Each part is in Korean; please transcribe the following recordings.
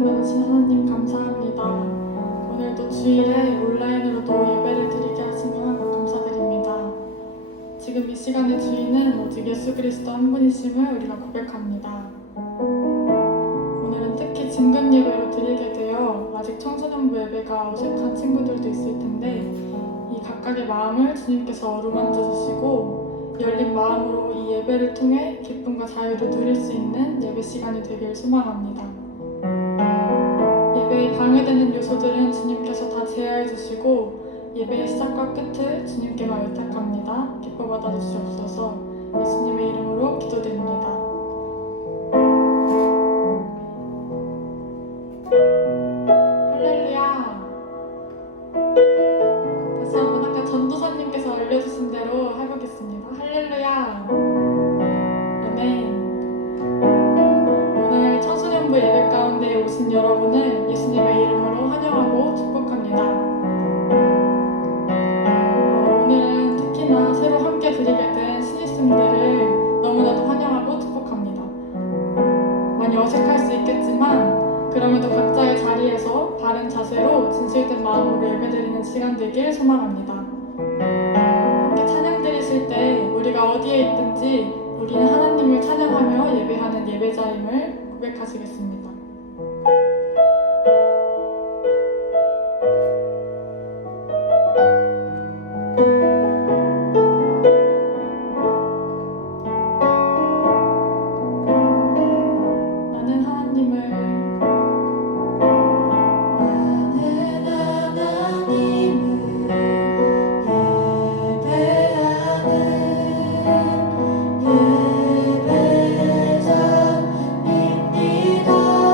은혜 많으신 하나님 감사합니다. 오늘도 주일에 온라인으로도 예배를 드리게 하시며 감사드립니다. 지금 이 시간의 주인은 오직 예수 그리스도 한 분이심을 우리가 고백합니다. 오늘은 특히 진금 예배로 드리게 되어 아직 청소년부 예배가 어색한 친구들도 있을 텐데 이 각각의 마음을 주님께서 어루만져 주시고 열린 마음으로 이 예배를 통해 기쁨과 자유를 누릴 수 있는 예배 시간이 되길 소망합니다. 예배에 방해되는 요소들은 주님께서 다 제어해 주시고 예배의 시작과 끝을 주님께만 의탁합니다. 기뻐 받아 주시옵소서. 예수님의 이름으로 기도드립니다. 할렐루야. 다시 한번 아까 전도사님께서 알려주신 대로 해보겠습니다. 할렐루야. 아멘. 오늘 청소년부 예배 가운데 오신 여러분을 예수님의 이름으로 환영하고 축복합니다. 오늘은 특히나 새로 함께 드리게 된 신입생들을 너무나도 환영하고 축복합니다. 많이 어색할 수 있겠지만 그럼에도 각자의 자리에서 바른 자세로 진실된 마음으로 예배드리는 시간 되길 소망합니다. 함께 찬양 드리실 때 우리가 어디에 있든지 우리는 하나님을 찬양하며 예배하는 예배자임을 고백하시겠습니다. 나는 하나님을 예배자입니다.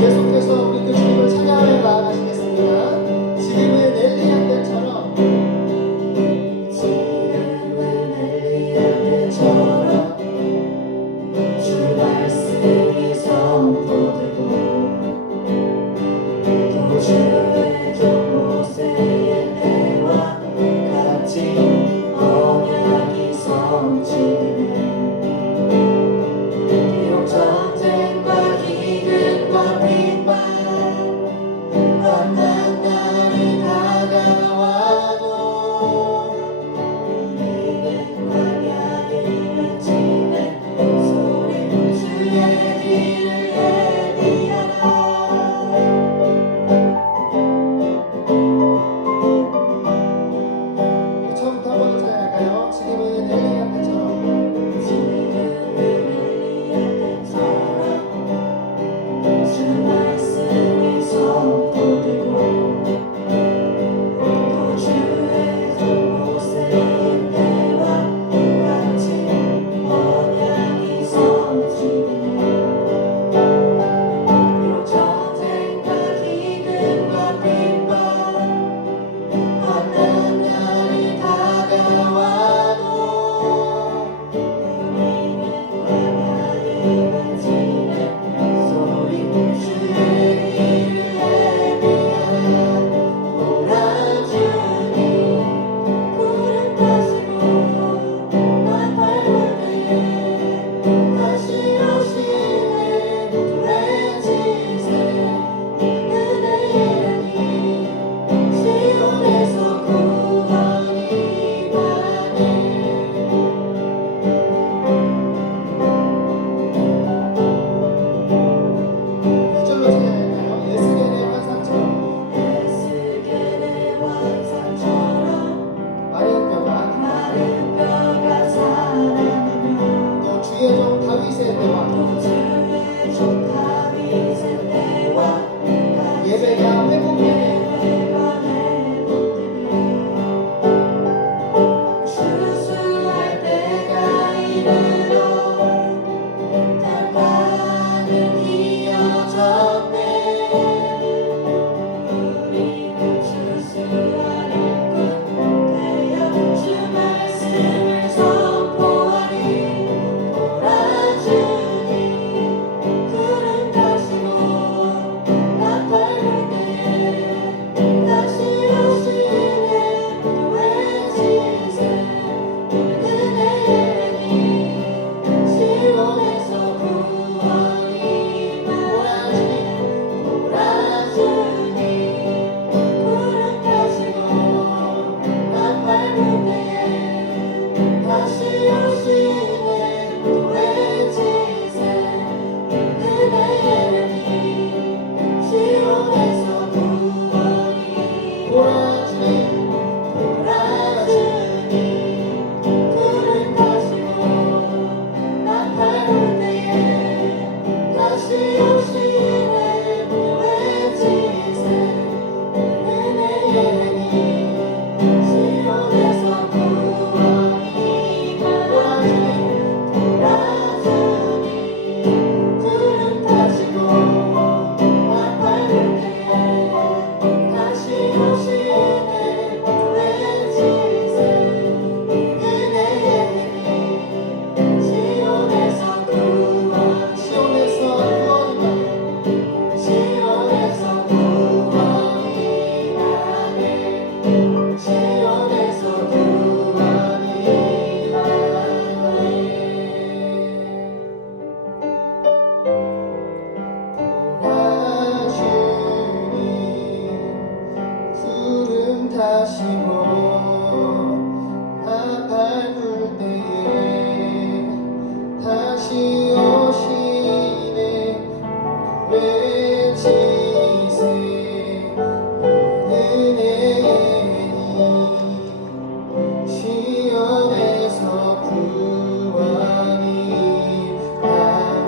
계속해서 우리 그 주님을 찬양하며 나아가시겠습니다. 지금은 엘리야 때처럼, 지금은 엘리야 때처럼 주 말씀이 선포되고 또 주의 종 모세의 때와 같이 언약이 성취되네. 비록 전쟁과 기근과 빈말 만난 날이 다가와도 우리는 광야를 외치네. 소리 주의 길을 예비하라. 처음부터 한 번 더 찬양할까요? 지금은 엘리야 때처럼. 지금은 엘리야 때처럼 주 말씀이 선포되고 또 주의 종 모세의 때와 같이 언약이 성취되네. 비록 전쟁과 기근과 빈말 만난 날이 다가와도 우리는 광야를 외치네. 소리 주의 길을 예비하라. 오라 주님 구름 타시고 나팔 불 때에 다시 오시네. 외치세 은혜의 님 시온에서 구원이 가네. 이절로 찬양할까요? 에스겔의 환상처럼. 에스겔의 환상처럼 마른 뼈가, 마른 뼈가 살아나며 또 주의 종 다윗의 때와 또 주의 종 다윗의 때와 같이 예배가 회복되네. 예배가 회복되네. 추수할 때가 이르러 달판은 이어졌네. 우리는 추수할 일꾼 되어 주 말씀을 선포하리. 오라 주님 구름 타시고 나팔 불 때에 다시 오시네. 모두 외치세 은혜의 님 시온에서 구원이 가네. 오라 주님 구름 타시고 나팔 불 때에 다시 오시네. 모두 외치세 은혜의 님 시온에서 구원이 오라 주님, 오라 주님 구름 타시고 나팔 불 때에 다시 오시네. 모두 외치세 은혜의 님 시온에서 구원이 가네. 오라 주님 구름 타시고 나팔 불 때에 다시 오시네. 모두 외치세 은혜의 님 시온에서 구원이 시온에서 구원이 시온에서 구원이 가네. 시온에서 구원이 가네. 오라 주님 구름 타시고 나팔 불 때에 다시 오시네. 외치세 은혜의 님 시온에서 구원이 가.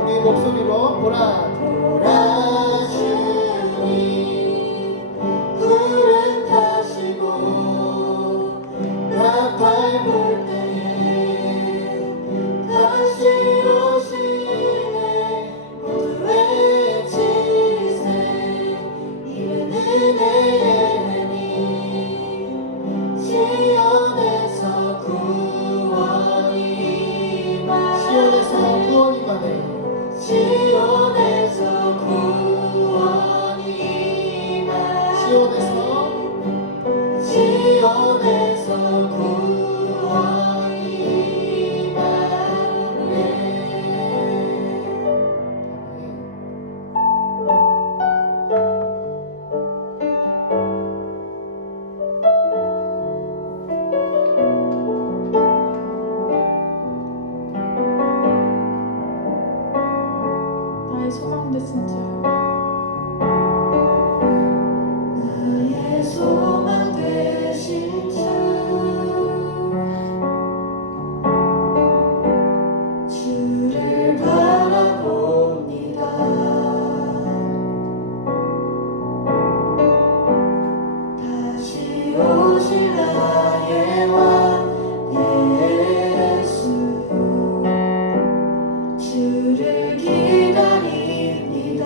우리 목소리로 오라. 오라 주님 구름 타시고 나팔 불 때에 다시 오시네. 시온에서 구원이 임하네. 시온에서 구원이 임하네 시온에서 시온에서 구원이 임하네 나의 소망 되신 주 나의 소망 되신 주 주를 바라봅니다 다시 오실 나의 왕 예수 주를 기다립니다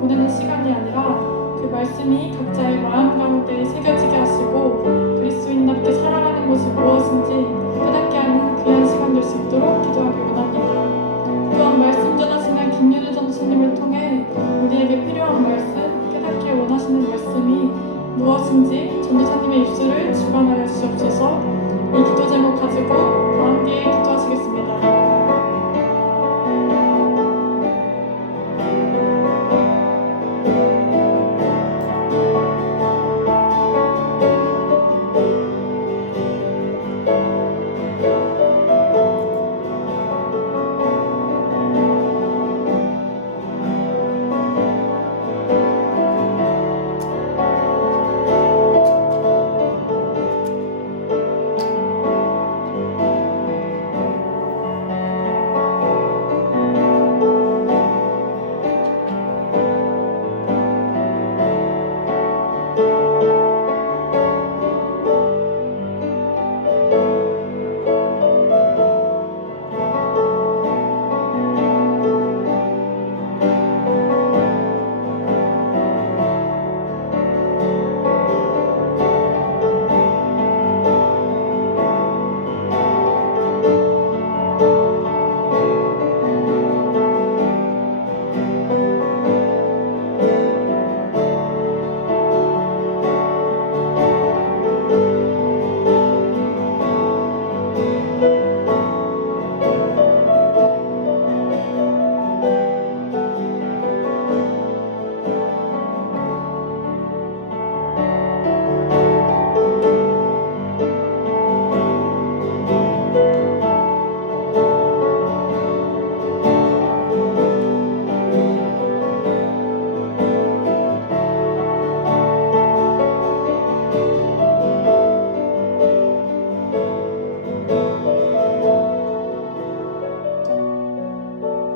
보내는 시간이 아니라 그 말씀이 각자의 마음 가운데 새겨지게 하시고 그리스도인답게 살아가는 것이 무엇인지 깨닫게 하는 귀한 시간 될 수 있도록 기도하기 원합니다. 또한 말씀 전하시는 김윤우 전도사님을 통해 우리에게 필요한 말씀, 깨닫기 원하시는 말씀이 무엇인지 전도사님의 입술을 주관하여 주옵소서. 이 기도 제목 가지고 다 함께 기도하시겠습니다.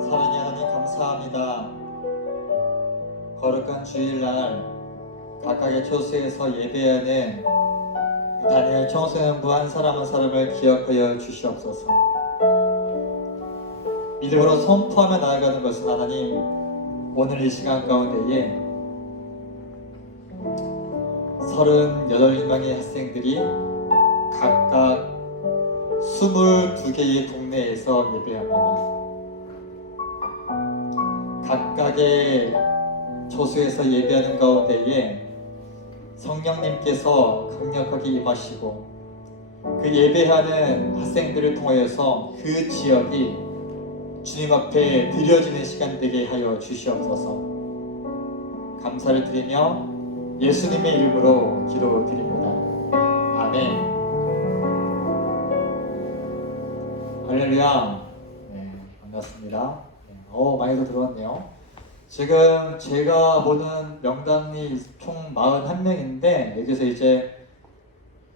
사랑의 하나님 감사합니다. 거룩한 주일날 각각의 초소에서 예배하는 다니엘 청소년부 한 사람 한 사람을 기억하여 주시옵소서. 믿음으로 선포하며 나아가는 것은 하나님, 오늘 이 시간 가운데에 38명의 학생들이 각각 22개의 동네에서 예배합니다. 각각의 조수에서 예배하는 가운데에 성령님께서 강력하게 임하시고 그 예배하는 학생들을 통하여서 그 지역이 주님 앞에 드려지는 시간 되게 하여 주시옵소서. 감사를 드리며 예수님의 이름으로 기도드립니다. 아멘. 할렐루야. 네, 반갑습니다. 많이들 들어왔네요. 지금 제가 보는 명단이 총 41명인데 여기서 이제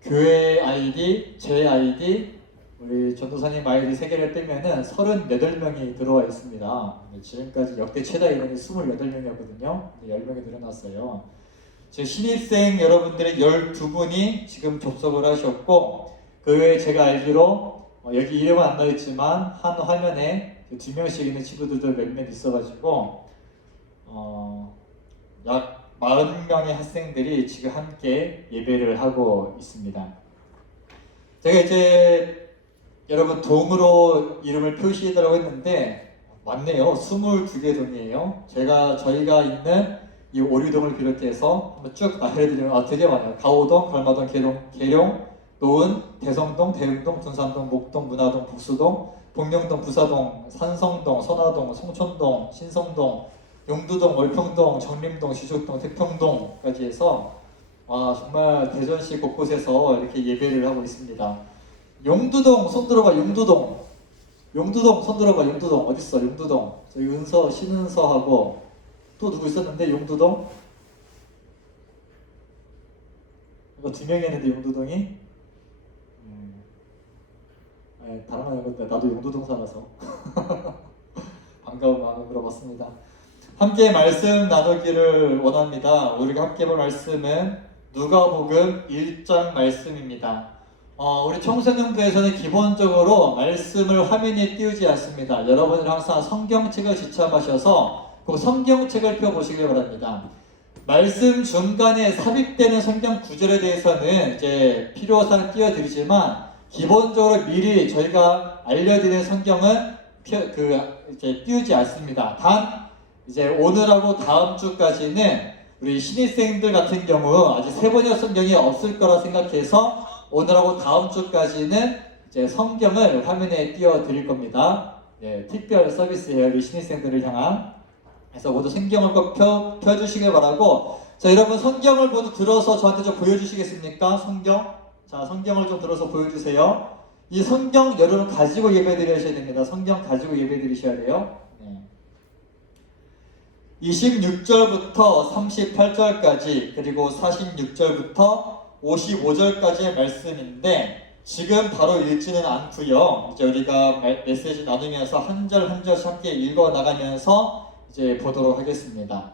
교회 아이디, 제 아이디, 우리 전도사님 아이디 3개를 빼면은 38명이 들어와 있습니다. 지금까지 역대 최다 인원이 28명이었거든요. 10명이 늘어났어요. 제 신입생 여러분들이 12분이 지금 접속을 하셨고, 그 외에 제가 알기로 여기 이름은 안 나있지만 한 화면에 2명씩 있는 친구들도 몇몇 있어가지고 약 40명의 학생들이 지금 함께 예배를 하고 있습니다. 제가 이제 여러분 동으로 이름을 표시해달라고 했는데 맞네요. 22개 동이에요. 저희가 있는 이 오류동을 비롯해서 한번 쭉 알려드리면 되게 많아요. 가오동, 걸마동, 계룡, 노은, 대성동, 대흥동, 둔산동, 목동, 문화동, 북수동, 복령동, 부사동, 산성동, 선화동, 송촌동, 신성동, 용두동, 월평동, 정림동, 시족동, 태평동까지 해서 정말 대전시 곳곳에서 이렇게 예배를 하고 있습니다. 용두동 손 들어봐. 용두동 손 들어봐. 용두동 어딨어? 용두동 저희 은서, 신은서하고 또 누구 있었는데 용두동? 이거 2명이 했는데 용두동이? 다른 건 아니고 나도 용두동 살아서 반가운 마음으로 봤습니다. 함께 말씀 나누기를 원합니다. 우리가 함께 볼 말씀은 누가복음 1장 말씀입니다. 우리 청소년부에서는 기본적으로 말씀을 화면에 띄우지 않습니다. 여러분은 항상 성경책을 지참하셔서 그 성경책을 펴보시길 바랍니다. 말씀 중간에 삽입되는 성경 구절에 대해서는 이제 필요상 띄워드리지만 기본적으로 미리 저희가 알려드리는 성경은 이제 띄우지 않습니다. 단 이제 오늘하고 다음 주까지는 우리 신입생들 같은 경우 아직 세번역 성경이 없을 거라 생각해서 오늘하고 다음 주까지는 이제 성경을 화면에 띄워드릴 겁니다. 예, 특별 서비스예요. 우리 신입생들을 향한. 그래서 모두 성경을 꼭 펴주시길 바라고. 자, 여러분 성경을 모두 들어서 저한테 좀 보여주시겠습니까? 성경. 자, 성경을 좀 들어서 보여주세요. 이 성경 여러분 가지고 예배드리셔야 됩니다. 성경 가지고 예배드리셔야 돼요. 네. 26절부터 38절까지 그리고 46절부터 55절까지의 말씀인데 지금 바로 읽지는 않고요. 이제 우리가 메시지 나누면서 한 절 한 절씩 함께 읽어 나가면서 이제 보도록 하겠습니다.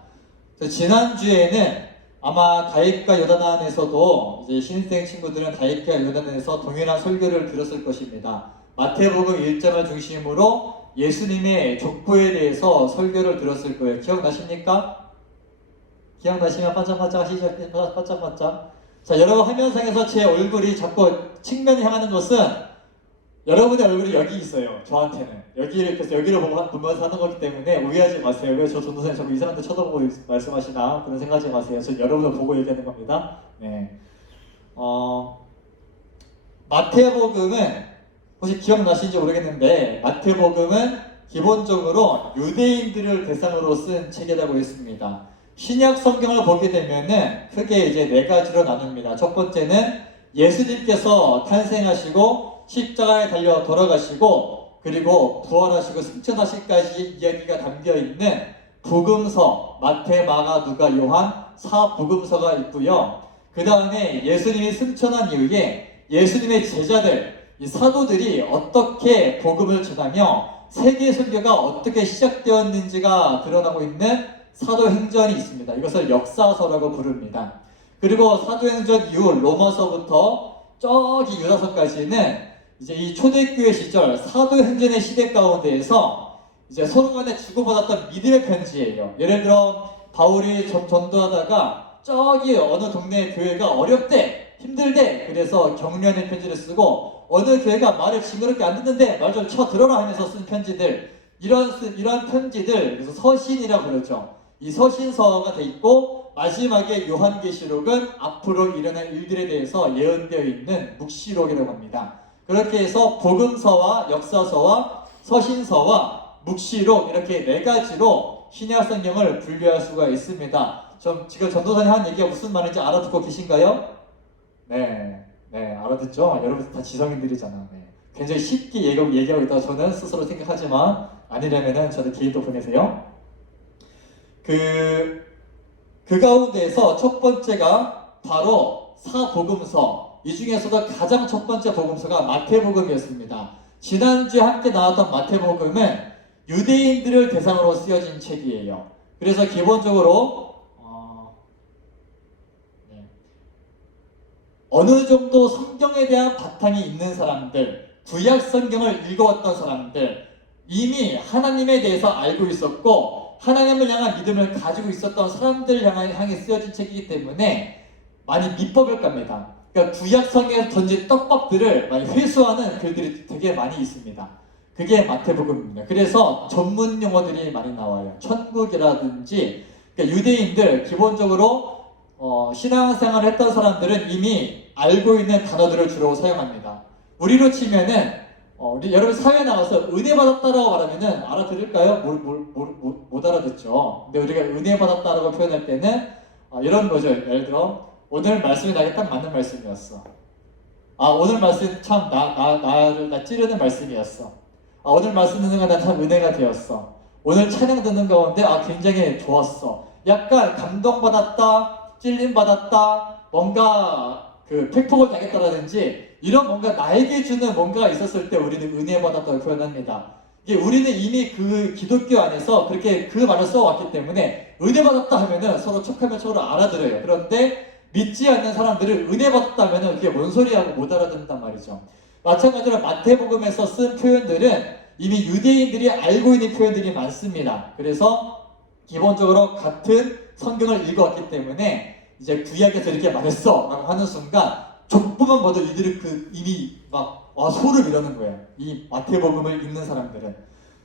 지난주에는 아마 다윗과 요단안에서도 이제 신생 친구들은 다윗과 요단안에서 동일한 설교를 들었을 것입니다. 마태복음 1장을 중심으로 예수님의 족보에 대해서 설교를 들었을 거예요. 기억나십니까? 기억나시면 반짝반짝 하시죠? 반짝반짝. 자, 여러분 화면상에서 제 얼굴이 자꾸 측면을 향하는 것은 여러분의 얼굴이 여기 있어요. 저한테는 여기를 보면서 하는 거기 때문에 오해하지 마세요. 왜 저 전도사님 자꾸 이상한 데 쳐다보고 말씀하시나 그런 생각하지 마세요. 저 여러분을 보고 얘기하는 겁니다. 네. 마태복음은 혹시 기억나시는지 모르겠는데 마태복음은 기본적으로 유대인들을 대상으로 쓴 책이라고 했습니다. 신약 성경을 보게 되면은 크게 이제 네 가지로 나눕니다. 첫 번째는 예수님께서 탄생하시고 십자가에 달려 돌아가시고 그리고 부활하시고 승천하시기까지 이야기가 담겨 있는 복음서 마태, 마가, 누가, 요한 4복음서가 있고요. 그 다음에 예수님이 승천한 이후에 예수님의 제자들 이 사도들이 어떻게 복음을 전하며 세계 선교가 어떻게 시작되었는지가 드러나고 있는 사도행전이 있습니다. 이것을 역사서라고 부릅니다. 그리고 사도행전 이후 로마서부터 저기 유다서까지는 이제 이 초대교회 시절 사도행전의 시대 가운데에서 이제 서로 간에 주고받았던 믿음의 편지예요. 예를 들어 바울이 전도하다가 저기 어느 동네 교회가 어렵대, 힘들대. 그래서 격려하는 편지를 쓰고 어느 교회가 말을 징그럽게 안 듣는데 말 좀 쳐들어라 하면서 쓴 편지들, 이런 편지들, 그래서 서신이라고 그러죠. 이 서신서가 돼 있고 마지막에 요한계시록은 앞으로 일어날 일들에 대해서 예언되어 있는 묵시록이라고 합니다. 그렇게 해서 복음서와 역사서와 서신서와 묵시록 이렇게 네 가지로 신약 성경을 분류할 수가 있습니다. 지금 전도사님 한 얘기가 무슨 말인지 알아듣고 계신가요? 네, 알아듣죠? 여러분 다 지성인들이잖아. 네. 굉장히 쉽게 얘기하고 있다고 저는 스스로 생각하지만 아니라면은 저는 개인도 보내세요. 그 가운데에서 첫 번째가 바로 사복음서. 이 중에서도 가장 첫 번째 복음서가 마태복음이었습니다. 지난주에 함께 나왔던 마태복음은 유대인들을 대상으로 쓰여진 책이에요. 그래서 기본적으로 어느 정도 성경에 대한 바탕이 있는 사람들, 구약 성경을 읽어왔던 사람들, 이미 하나님에 대해서 알고 있었고 하나님을 향한 믿음을 가지고 있었던 사람들 향해 쓰여진 책이기 때문에 많이 밑법을 깝니다. 그러니까 구약 성경에서 던진 떡밥들을 많이 회수하는 글들이 되게 많이 있습니다. 그게 마태복음입니다. 그래서 전문 용어들이 많이 나와요. 천국이라든지 그러니까 유대인들 기본적으로 신앙생활을 했던 사람들은 이미 알고 있는 단어들을 주로 사용합니다. 우리로 치면은 우리 여러분 사회에 나가서 은혜 받았다라고 말하면은 알아들을까요? 못 알아듣죠. 근데 우리가 은혜 받았다라고 표현할 때는 이런 거죠. 예를 들어 오늘 말씀이 나에게 딱 맞는 말씀이었어. 오늘 말씀 참 나를 찌르는 말씀이었어. 오늘 말씀 듣는 건 난 참 은혜가 되었어. 오늘 찬양 듣는 가운데 굉장히 좋았어. 약간 감동받았다, 찔림받았다, 뭔가 팩폭을 당했다라든지 이런 뭔가 나에게 주는 뭔가가 있었을 때 우리는 은혜 받았다고 표현합니다. 이게 우리는 이미 그 기독교 안에서 그렇게 그 말을 써왔기 때문에 은혜 받았다 하면은 서로 척하면 서로 알아들어요. 그런데 믿지 않는 사람들은 은혜 받았다 하면은 그게 뭔 소리하고 못 알아듣는단 말이죠. 마찬가지로 마태복음에서 쓴 표현들은 이미 유대인들이 알고 있는 표현들이 많습니다. 그래서 기본적으로 같은 성경을 읽어왔기 때문에 이제 구약에서 이렇게 말했어 라고 하는 순간 족보만 봐도 이들이 이미 막 소름 이러는 거예요. 이 마태복음을 읽는 사람들은.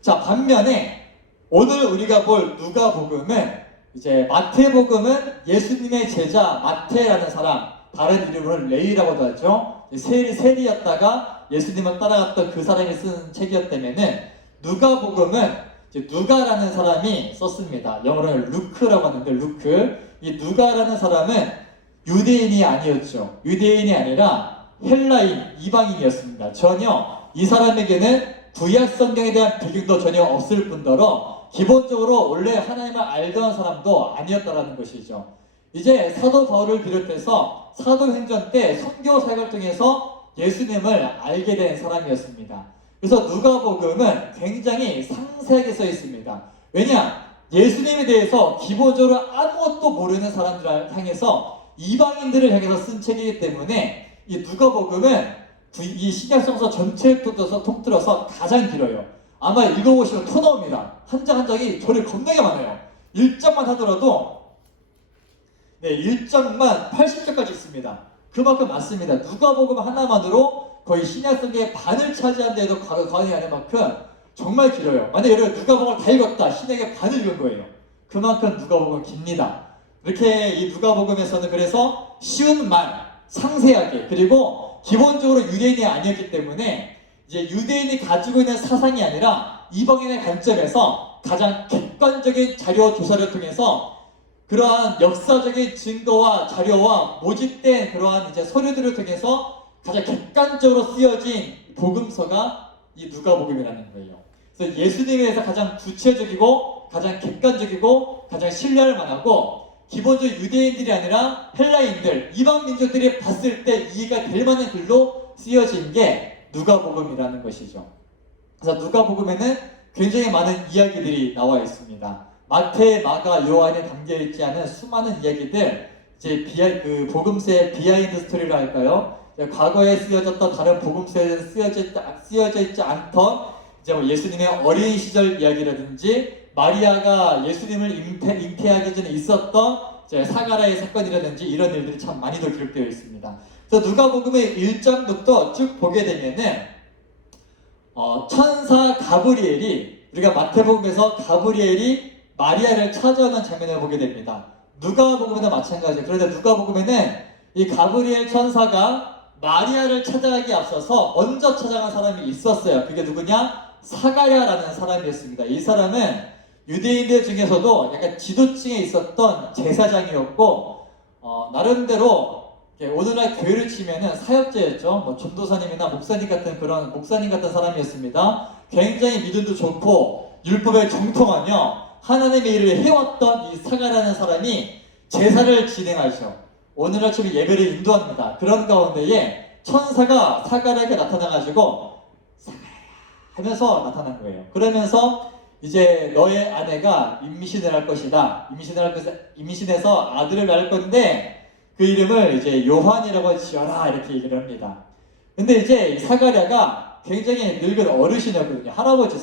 자, 반면에 오늘 우리가 볼 누가복음은 이제 마태복음은 예수님의 제자 마태라는 사람, 다른 이름으로 레위라고도 하죠. 세리였다가 예수님을 따라갔던 그 사람이 쓴 책이었다면은 누가복음은 이제 누가라는 사람이 썼습니다. 영어로는 루크라고 하는데 루크. 이 누가라는 사람은 유대인이 아니었죠. 유대인이 아니라 헬라인, 이방인이었습니다. 전혀 이 사람에게는 구약 성경에 대한 배경도 전혀 없을 뿐더러 기본적으로 원래 하나님을 알던 사람도 아니었다라는 것이죠. 이제 사도 바울을 비롯해서 사도행전 때 선교 사역을 통해서 예수님을 알게 된 사람이었습니다. 그래서 누가복음은 굉장히 상세하게 써 있습니다. 왜냐? 예수님에 대해서 기본적으로 아무것도 모르는 사람들을 향해서 이방인들을 향해서 쓴 책이기 때문에 이 누가복음은 이 신약성서 전체를 통틀어서 가장 길어요. 아마 읽어보시면 토 나옵니다. 한 장 한 장이 저를 겁나게 많아요. 1장만 하더라도 1장만 80절까지 있습니다. 그만큼 많습니다. 누가복음 하나만으로 거의 신약성경의 반을 차지한데도 과언이 아닐 만큼 정말 길어요. 만약에 여러분 누가복음을 다 읽었다. 신약의 반을 읽은 거예요. 그만큼 누가복음은 깁니다. 이렇게 이 누가복음에서는 그래서 쉬운 말, 상세하게, 그리고 기본적으로 유대인이 아니었기 때문에 이제 유대인이 가지고 있는 사상이 아니라 이방인의 관점에서 가장 객관적인 자료 조사를 통해서 그러한 역사적인 증거와 자료와 모집된 그러한 이제 서류들을 통해서 가장 객관적으로 쓰여진 복음서가 이 누가복음이라는 거예요. 그래서 예수님에 대해서 가장 구체적이고 가장 객관적이고 가장 신뢰할 만하고 기본적으로 유대인들이 아니라 헬라인들, 이방 민족들이 봤을 때 이해가 될 만한 글로 쓰여진 게 누가복음이라는 것이죠. 그래서 누가복음에는 굉장히 많은 이야기들이 나와 있습니다. 마태, 마가, 요한에 담겨 있지 않은 수많은 이야기들, 이제 복음서의 비하인드 스토리라 할까요? 과거에 쓰여졌던 다른 복음서에 쓰여져 있지 않던 이제 예수님의 어린 시절 이야기라든지 마리아가 예수님을 잉태하기 전에 있었던 사가라의 사건이라든지 이런 일들이 참 많이도 기록되어 있습니다. 그래서 누가복음의 1장부터 쭉 보게 되면은 천사 가브리엘이, 우리가 마태복음에서 가브리엘이 마리아를 찾아오는 장면을 보게 됩니다. 누가복음에도 마찬가지예요. 그런데 누가복음에는 이 가브리엘 천사가 마리아를 찾아가기에 앞서서 먼저 찾아간 사람이 있었어요. 그게 누구냐? 사가랴라는 사람이었습니다. 이 사람은 유대인들 중에서도 약간 지도층에 있었던 제사장이었고 나름대로 오늘날 교회를 치면은 사역자였죠. 전도사님이나 목사님 같은 사람이었습니다. 굉장히 믿음도 좋고 율법에 정통하며 하나님의 일을 해왔던 이 사가라는 사람이 제사를 진행하죠. 오늘날 지금 예배를 인도합니다. 그런 가운데에 천사가 사가랴에게 나타나가지고 사가랴 하면서 나타난 거예요. 그러면서 이제 너의 아내가 임신을 할 것이다. 임신해서 아들을 낳을 건데 그 이름을 이제 요한이라고 지어라 이렇게 얘기를 합니다. 근데 이제 사가랴가 굉장히 늙은 어르신이었거든요. 할아버지.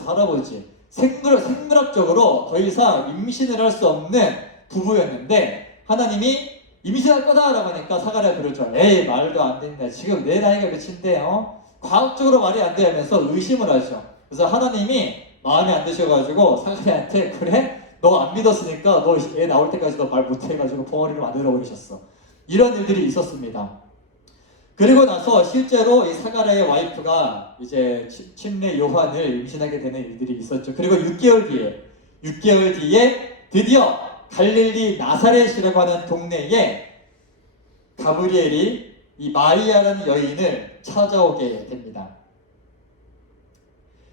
생물학적으로 더 이상 임신을 할 수 없는 부부였는데 하나님이 임신할 거다라고 하니까 사가랴가 그러죠. 에이 말도 안 된다. 지금 내 나이가 몇인데 과학적으로 말이 안 돼 하면서 의심을 하죠. 그래서 하나님이 마음에 안 드셔가지고 사가랴한테 그래? 너 안 믿었으니까 너 애 나올 때까지 너 말 못해가지고 벙어리를 만들어 버리셨어. 이런 일들이 있었습니다. 그리고 나서 실제로 이 사가랴의 와이프가 이제 침례 요한을 임신하게 되는 일들이 있었죠. 그리고 6개월 뒤에 드디어 갈릴리 나사렛이라고 하는 동네에 가브리엘이 이 마리아라는 여인을 찾아오게 됩니다.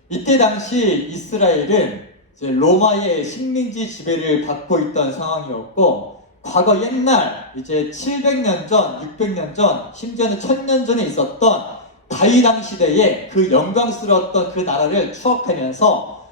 이때 당시 이스라엘은 이제 로마의 식민지 지배를 받고 있던 상황이었고 과거 옛날 이제 700년 전, 600년 전, 심지어는 1000년 전에 있었던 다윗 시대의 그 영광스러웠던 그 나라를 추억하면서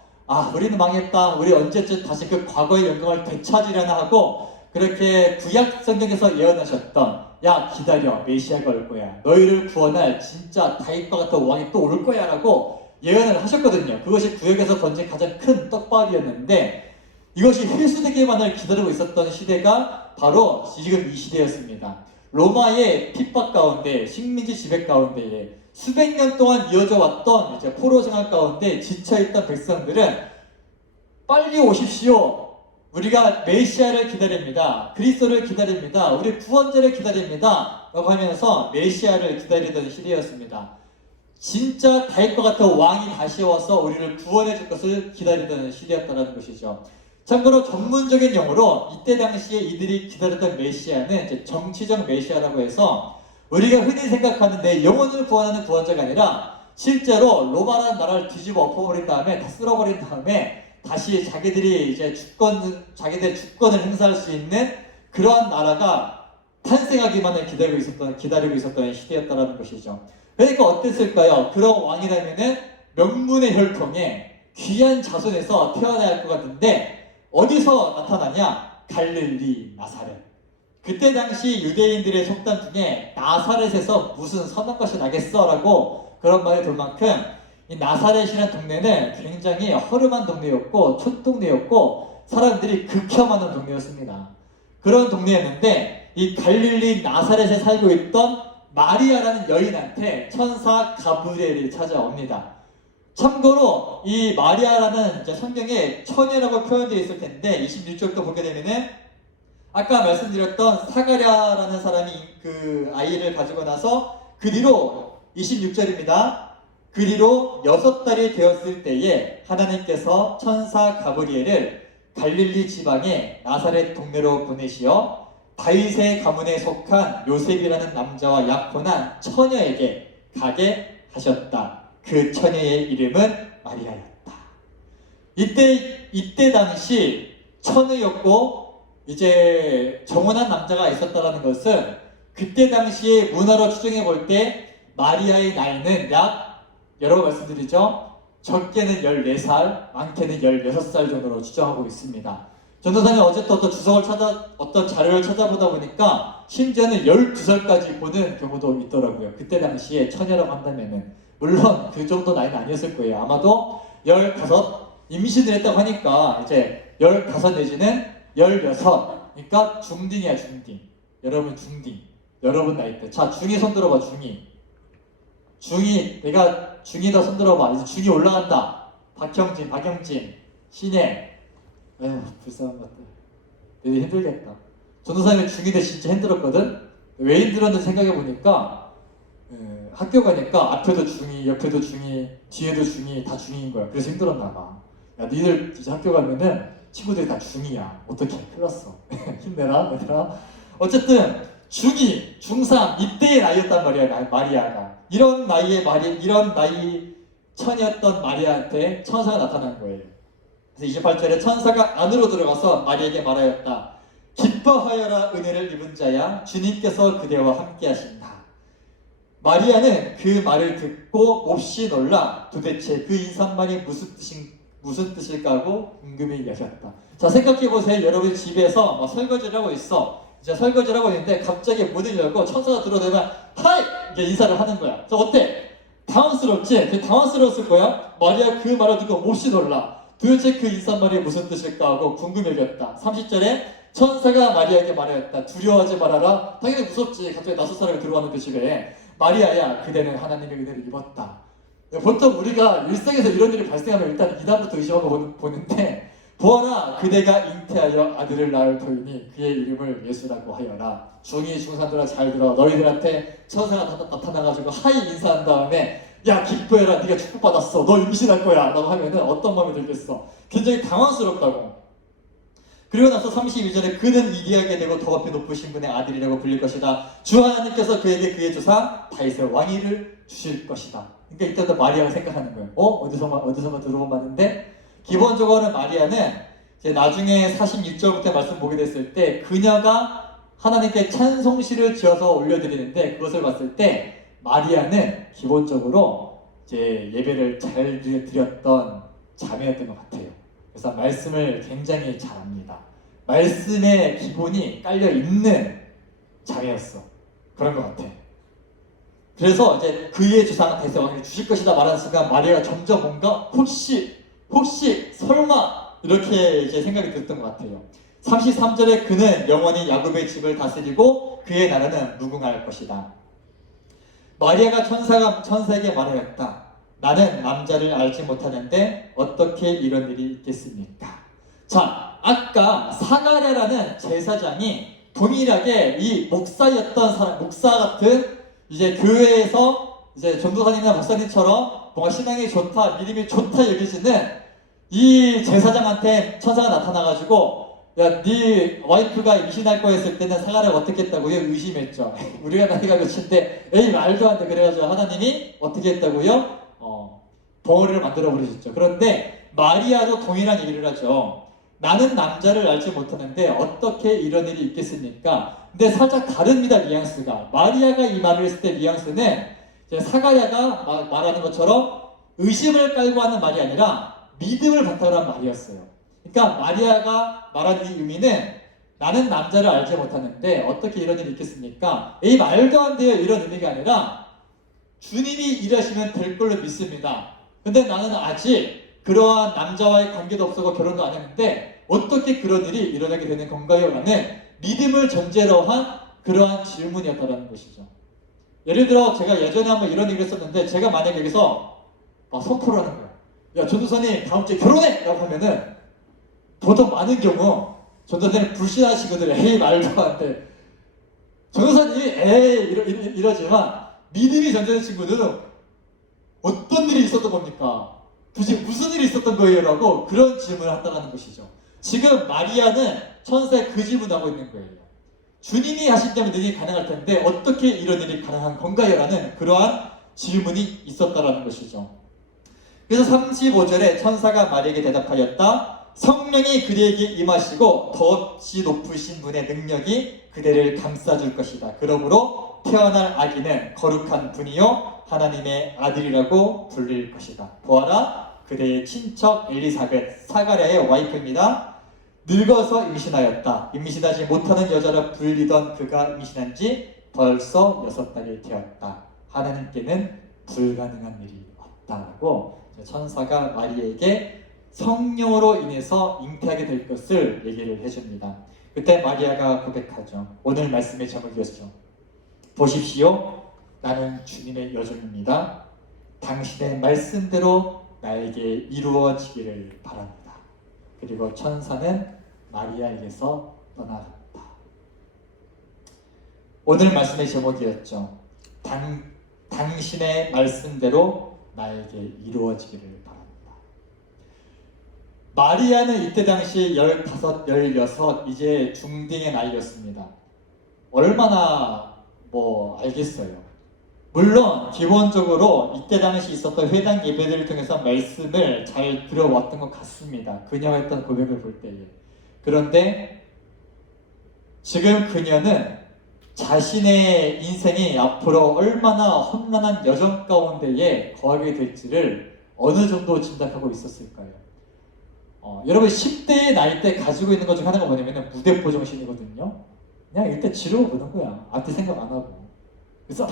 우리는 망했다. 우리 언제쯤 다시 그 과거의 영광을 되찾으려나 하고 그렇게 구약 성경에서 예언하셨던 야 기다려 메시아가 올 거야. 너희를 구원할 진짜 다윗과 같은 왕이 또 올 거야 라고 예언을 하셨거든요. 그것이 구약에서 던진 가장 큰 떡밥이었는데 이것이 회수되기만을 기다리고 있었던 시대가 바로 지금 이 시대였습니다. 로마의 핍박 가운데, 식민지 지배 가운데에 수백 년 동안 이어져 왔던 이제 포로 생활 가운데 지쳐있던 백성들은 빨리 오십시오. 우리가 메시아를 기다립니다. 그리스도를 기다립니다. 우리 구원자를 기다립니다. 라고 하면서 메시아를 기다리던 시대였습니다. 진짜 다윗과 같은 왕이 다시 와서 우리를 구원해 줄 것을 기다리던 시대였다는 것이죠. 참고로 전문적인 용어로 이때 당시에 이들이 기다렸던 메시아는 이제 정치적 메시아라고 해서 우리가 흔히 생각하는데 영혼을 구원하는 구원자가 아니라 실제로 로마라는 나라를 뒤집어 엎어버린 다음에 다 쓸어버린 다음에 다시 자기들이 이제 자기들의 주권을 행사할 수 있는 그러한 나라가 탄생하기만을 기다리고 있었던 시대였다는 것이죠. 그러니까 어땠을까요? 그런 왕이라면은 명문의 혈통에 귀한 자손에서 태어나야 할 것 같은데 어디서 나타나냐? 갈릴리, 나사렛. 그때 당시 유대인들의 속담 중에 나사렛에서 무슨 선한 것이 나겠어? 라고 그런 말이 돌 만큼 이 나사렛이라는 동네는 굉장히 허름한 동네였고 촌동네였고 사람들이 극혐하는 동네였습니다. 그런 동네였는데 이 갈릴리 나사렛에 살고 있던 마리아라는 여인한테 천사 가브리엘이 찾아옵니다. 참고로 이 마리아라는 이제 성경에 처녀라고 표현되어 있을 텐데 26절도 보게 되면은 아까 말씀드렸던 사가랴라는 사람이 그 아이를 가지고 나서 그 뒤로 26절입니다. 그 뒤로 6달이 되었을 때에 하나님께서 천사 가브리엘을 갈릴리 지방의 나사렛 동네로 보내시어 다윗의 가문에 속한 요셉이라는 남자와 약혼한 처녀에게 가게 하셨다. 그 처녀의 이름은 마리아였다. 이때 당시 처녀였고 이제 정혼한 남자가 있었다는 것은 그때 당시에 문화로 추정해 볼 때 마리아의 나이는 약 여러 번 말씀드리죠. 적게는 14살, 많게는 16살 정도로 추정하고 있습니다. 전도사님 어제 또 어떤 자료를 찾아보다 보니까 심지어는 12살까지 보는 경우도 있더라고요. 그때 당시에 처녀라고 한다면은 물론 그 정도 나이는 아니었을 거예요. 아마도 15 임신을 했다고 하니까 이제 15 내지는 16 그러니까 중딩이야 중딩. 여러분 중딩. 여러분 나이 때. 자 중이 손 들어봐 중이. 중이 내가 중이다 손 들어봐. 이제 중이 올라간다. 박형진, 신혜. 에휴 불쌍한 것들. 얘들 힘들겠다. 전도사님 중이 때 진짜 힘들었거든. 왜 힘들었는지 생각해 보니까 학교 가니까 앞에도 중이, 옆에도 중이, 뒤에도 중이, 다 중이인 거야. 그래서 힘들었나 봐. 야, 니들 이제 학교 가면은 친구들이 다 중이야. 어떻게? 큰일 났어. 힘내라, 얘들아. 어쨌든 중2, 중3 이때의 나이였단 말이야, 마리아가. 이런 나이 처녀였던 마리아한테 천사가 나타난 거예요. 그래서 28절에 천사가 안으로 들어가서 마리아에게 말하였다. 기뻐하여라 은혜를 입은 자야 주님께서 그대와 함께 하신다. 마리아는 그 말을 듣고 몹시 놀라 도대체 그 인사말이 무슨 뜻일까 하고 궁금히 여겼다. 자 생각해보세요. 여러분 집에서 막 설거지를 하고 있어. 이제 설거지를 하고 있는데 갑자기 문을 열고 천사가 들어오면 하이! 이게 인사를 하는 거야. 자 어때? 당황스럽지? 당황스러웠을 거야. 마리아 그 말을 듣고 몹시 놀라. 도대체 그 인사말이 무슨 뜻일까 하고 궁금히 여겼다. 30절에 천사가 마리아에게 말하였다. 두려워하지 말아라. 당연히 무섭지. 갑자기 낯선 사람이 들어왔는데 집에. 마리아야 그대는 하나님의 은혜를 입었다. 보통 우리가 일상에서 이런 일이 발생하면 일단 이단부터 의심하고 보는데 보아라 그대가 잉태하여 아들을 낳을 터이니 그의 이름을 예수라고 하여라. 중이 중산들아 잘 들어. 너희들한테 천사가 나타나가지고 하이 인사한 다음에 야 기뻐해라 네가 축복받았어 너 임신할 거야 라고 하면은 어떤 마음이 들겠어. 굉장히 당황스럽다고. 그리고 나서 32절에 그는 이디하게 되고 더 높이 높으신 분의 아들이라고 불릴 것이다. 주 하나님께서 그에게 그의 조상 다윗의 왕위를 주실 것이다. 그러니까 이때도 마리아가 생각하는 거예요. 어디선가 들어본 말인데 기본적으로는 마리아는 이제 나중에 46절부터 말씀 보게 됐을 때 그녀가 하나님께 찬송시를 지어서 올려드리는데 그것을 봤을 때 마리아는 기본적으로 이제 예배를 잘 드렸던 자매였던 것 같아요. 그래서 말씀을 굉장히 잘합니다. 말씀의 기본이 깔려있는 자매였어. 그런 것 같아. 그래서 이제 그의 조상 다윗의 왕위를 주실 것이다 말하는 순간 마리아가 점점 뭔가 혹시 설마 이렇게 이제 생각이 들었던 것 같아요. 33절에 그는 영원히 야곱의 집을 다스리고 그의 나라는 무궁할 것이다. 마리아가 천사에게 말하였다. 나는 남자를 알지 못하는데 어떻게 이런 일이 있겠습니까? 자, 아까 사가랴라는 제사장이 동일하게 이 목사였던 사람, 목사 같은 이제 교회에서 이제 전도사님이나 목사님처럼 뭔가 신앙이 좋다, 믿음이 좋다 여겨지는 이 제사장한테 천사가 나타나가지고 야, 네 와이프가 임신할 거 했을 때는 사가랴가 어떻게 했다고요? 의심했죠. 우리가 나이가 몇인데 에이 말도 안 돼. 그래가지고 하나님이 어떻게 했다고요? 덩어리를 만들어 버리셨죠. 그런데 마리아도 동일한 얘기를 하죠. 나는 남자를 알지 못하는데 어떻게 이런 일이 있겠습니까? 근데 살짝 다릅니다, 뉘앙스가. 마리아가 이 말을 했을 때 뉘앙스는 이제 사가랴가 말하는 것처럼 의심을 깔고 하는 말이 아니라 믿음을 바탕으로 한 말이었어요. 그러니까 마리아가 말하는 이 의미는 나는 남자를 알지 못하는데 어떻게 이런 일이 있겠습니까? 이 말도 안 돼요 이런 의미가 아니라 주님이 일하시면 될 걸로 믿습니다. 근데 나는 아직 그러한 남자와의 관계도 없었고 결혼도 안 했는데 어떻게 그런 일이 일어나게 되는 건가요? 라는 믿음을 전제로 한 그러한 질문이었다는 것이죠. 예를 들어 제가 예전에 한번 이런 얘기를 했었는데 제가 만약에 여기서 선포를 하는 거야. 야 전도사님 다음 주에 결혼해! 라고 하면은 보통 많은 경우 전도사님 불신하시거든요. 에이 말도 안 돼. 전도사님이 에이 이러지만 믿음이 전제된 친구들은 어떤 일이 있었던 겁니까? 도대체 무슨 일이 있었던 거예요? 라고 그런 질문을 한다는 것이죠. 지금 마리아는 천사에 그 질문하고 있는 거예요. 주님이 하신다면 능히 가능할 텐데 어떻게 이런 일이 가능한 건가요? 라는 그러한 질문이 있었다는 것이죠. 그래서 35절에 천사가 마리아에게 대답하였다. 성령이 그대에게 임하시고 더없이 높으신 분의 능력이 그대를 감싸줄 것이다. 그러므로 태어날 아기는 거룩한 분이요 하나님의 아들이라고 불릴 것이다. 보아라, 그대의 친척 엘리사벳 사가랴의 와이프입니다. 늙어서 임신하였다. 임신하지 못하는 여자라 불리던 그가 임신한 지 벌써 6달이 되었다. 하나님께는 불가능한 일이 없다라고 천사가 마리아에게 성령으로 인해서 잉태하게 될 것을 얘기를 해줍니다. 그때 마리아가 고백하죠. 오늘 말씀의 제목이었죠. 보십시오. 나는 주님의 여종입니다. 당신의 말씀대로 나에게 이루어지기를 바랍니다. 그리고 천사는 마리아에게서 떠나갔다. 오늘 말씀의 제목이었죠. 당신의 말씀대로 나에게 이루어지기를 바랍니다. 마리아는 이때 당시 15, 16 이제 중딩의 나이였습니다. 얼마나 알겠어요. 물론 기본적으로 이때 당시 있었던 회당 예배들을 통해서 말씀을 잘 들어왔던 것 같습니다. 그녀가 했던 고백을 볼 때에. 그런데 지금 그녀는 자신의 인생이 앞으로 얼마나 험난한 여정 가운데에 거하게 될지를 어느 정도 짐작하고 있었을까요? 여러분 10대의 나이 때 가지고 있는 것 중 하나가 뭐냐면 무대포 정신이거든요. 그냥 일단 지르고 보는 거야. 앞뒤 생각 안 하고. 그래서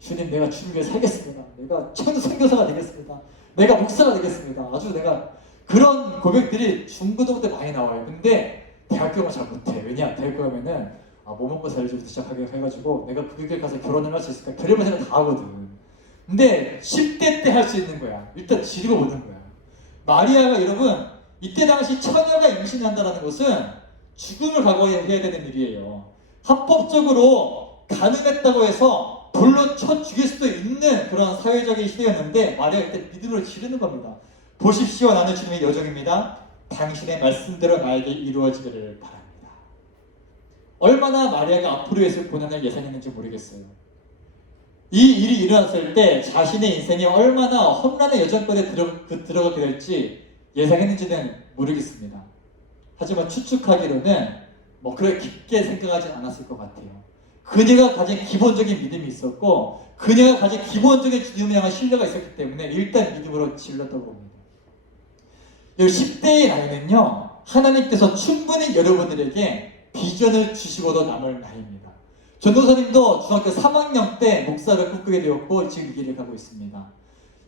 주님 내가 주님 위해 살겠습니다. 내가 천 선교사가 되겠습니다. 내가 목사가 되겠습니다. 아주 내가 그런 고백들이 중고등부 때 많이 나와요. 근데 대학교 가면 잘 못해. 왜냐? 대학교 가면은 뭐 먹고 살지부터 시작하게 해가지고 내가 그 길 가서 결혼을 할 수 있을까? 별의별 생각 다 하거든. 근데 10대 때 할 수 있는 거야. 일단 지르고 보는 거야. 마리아가 여러분 이때 당시 처녀가 임신한다는 것은 죽음을 각오해야 되는 일이에요. 합법적으로 가능했다고 해서 돌로 쳐 죽일 수도 있는 그런 사회적인 시대였는데 마리아가 이때 믿음으로 지르는 겁니다. 보십시오, 나는 주님의 여종입니다. 당신의 말씀대로 나에게 이루어지기를 바랍니다. 얼마나 마리아가 앞으로 있을 고난을 예상했는지 모르겠어요. 이 일이 일어났을 때 자신의 인생이 얼마나 험난의 여정권에 들어가게 될지 예상했는지는 모르겠습니다. 하지만 추측하기로는 그렇게 깊게 생각하지 않았을 것 같아요. 그녀가 가진 기본적인 믿음이 있었고 그녀가 가진 기본적인 주님을 향한 신뢰가 있었기 때문에 일단 믿음으로 질렀다고 봅니다. 이 10대의 나이는요, 하나님께서 충분히 여러분들에게 비전을 주시고도 남을 나이입니다. 전도사님도 중학교 3학년 때 목사를 꿈꾸게 되었고 지금 이 길을 가고 있습니다.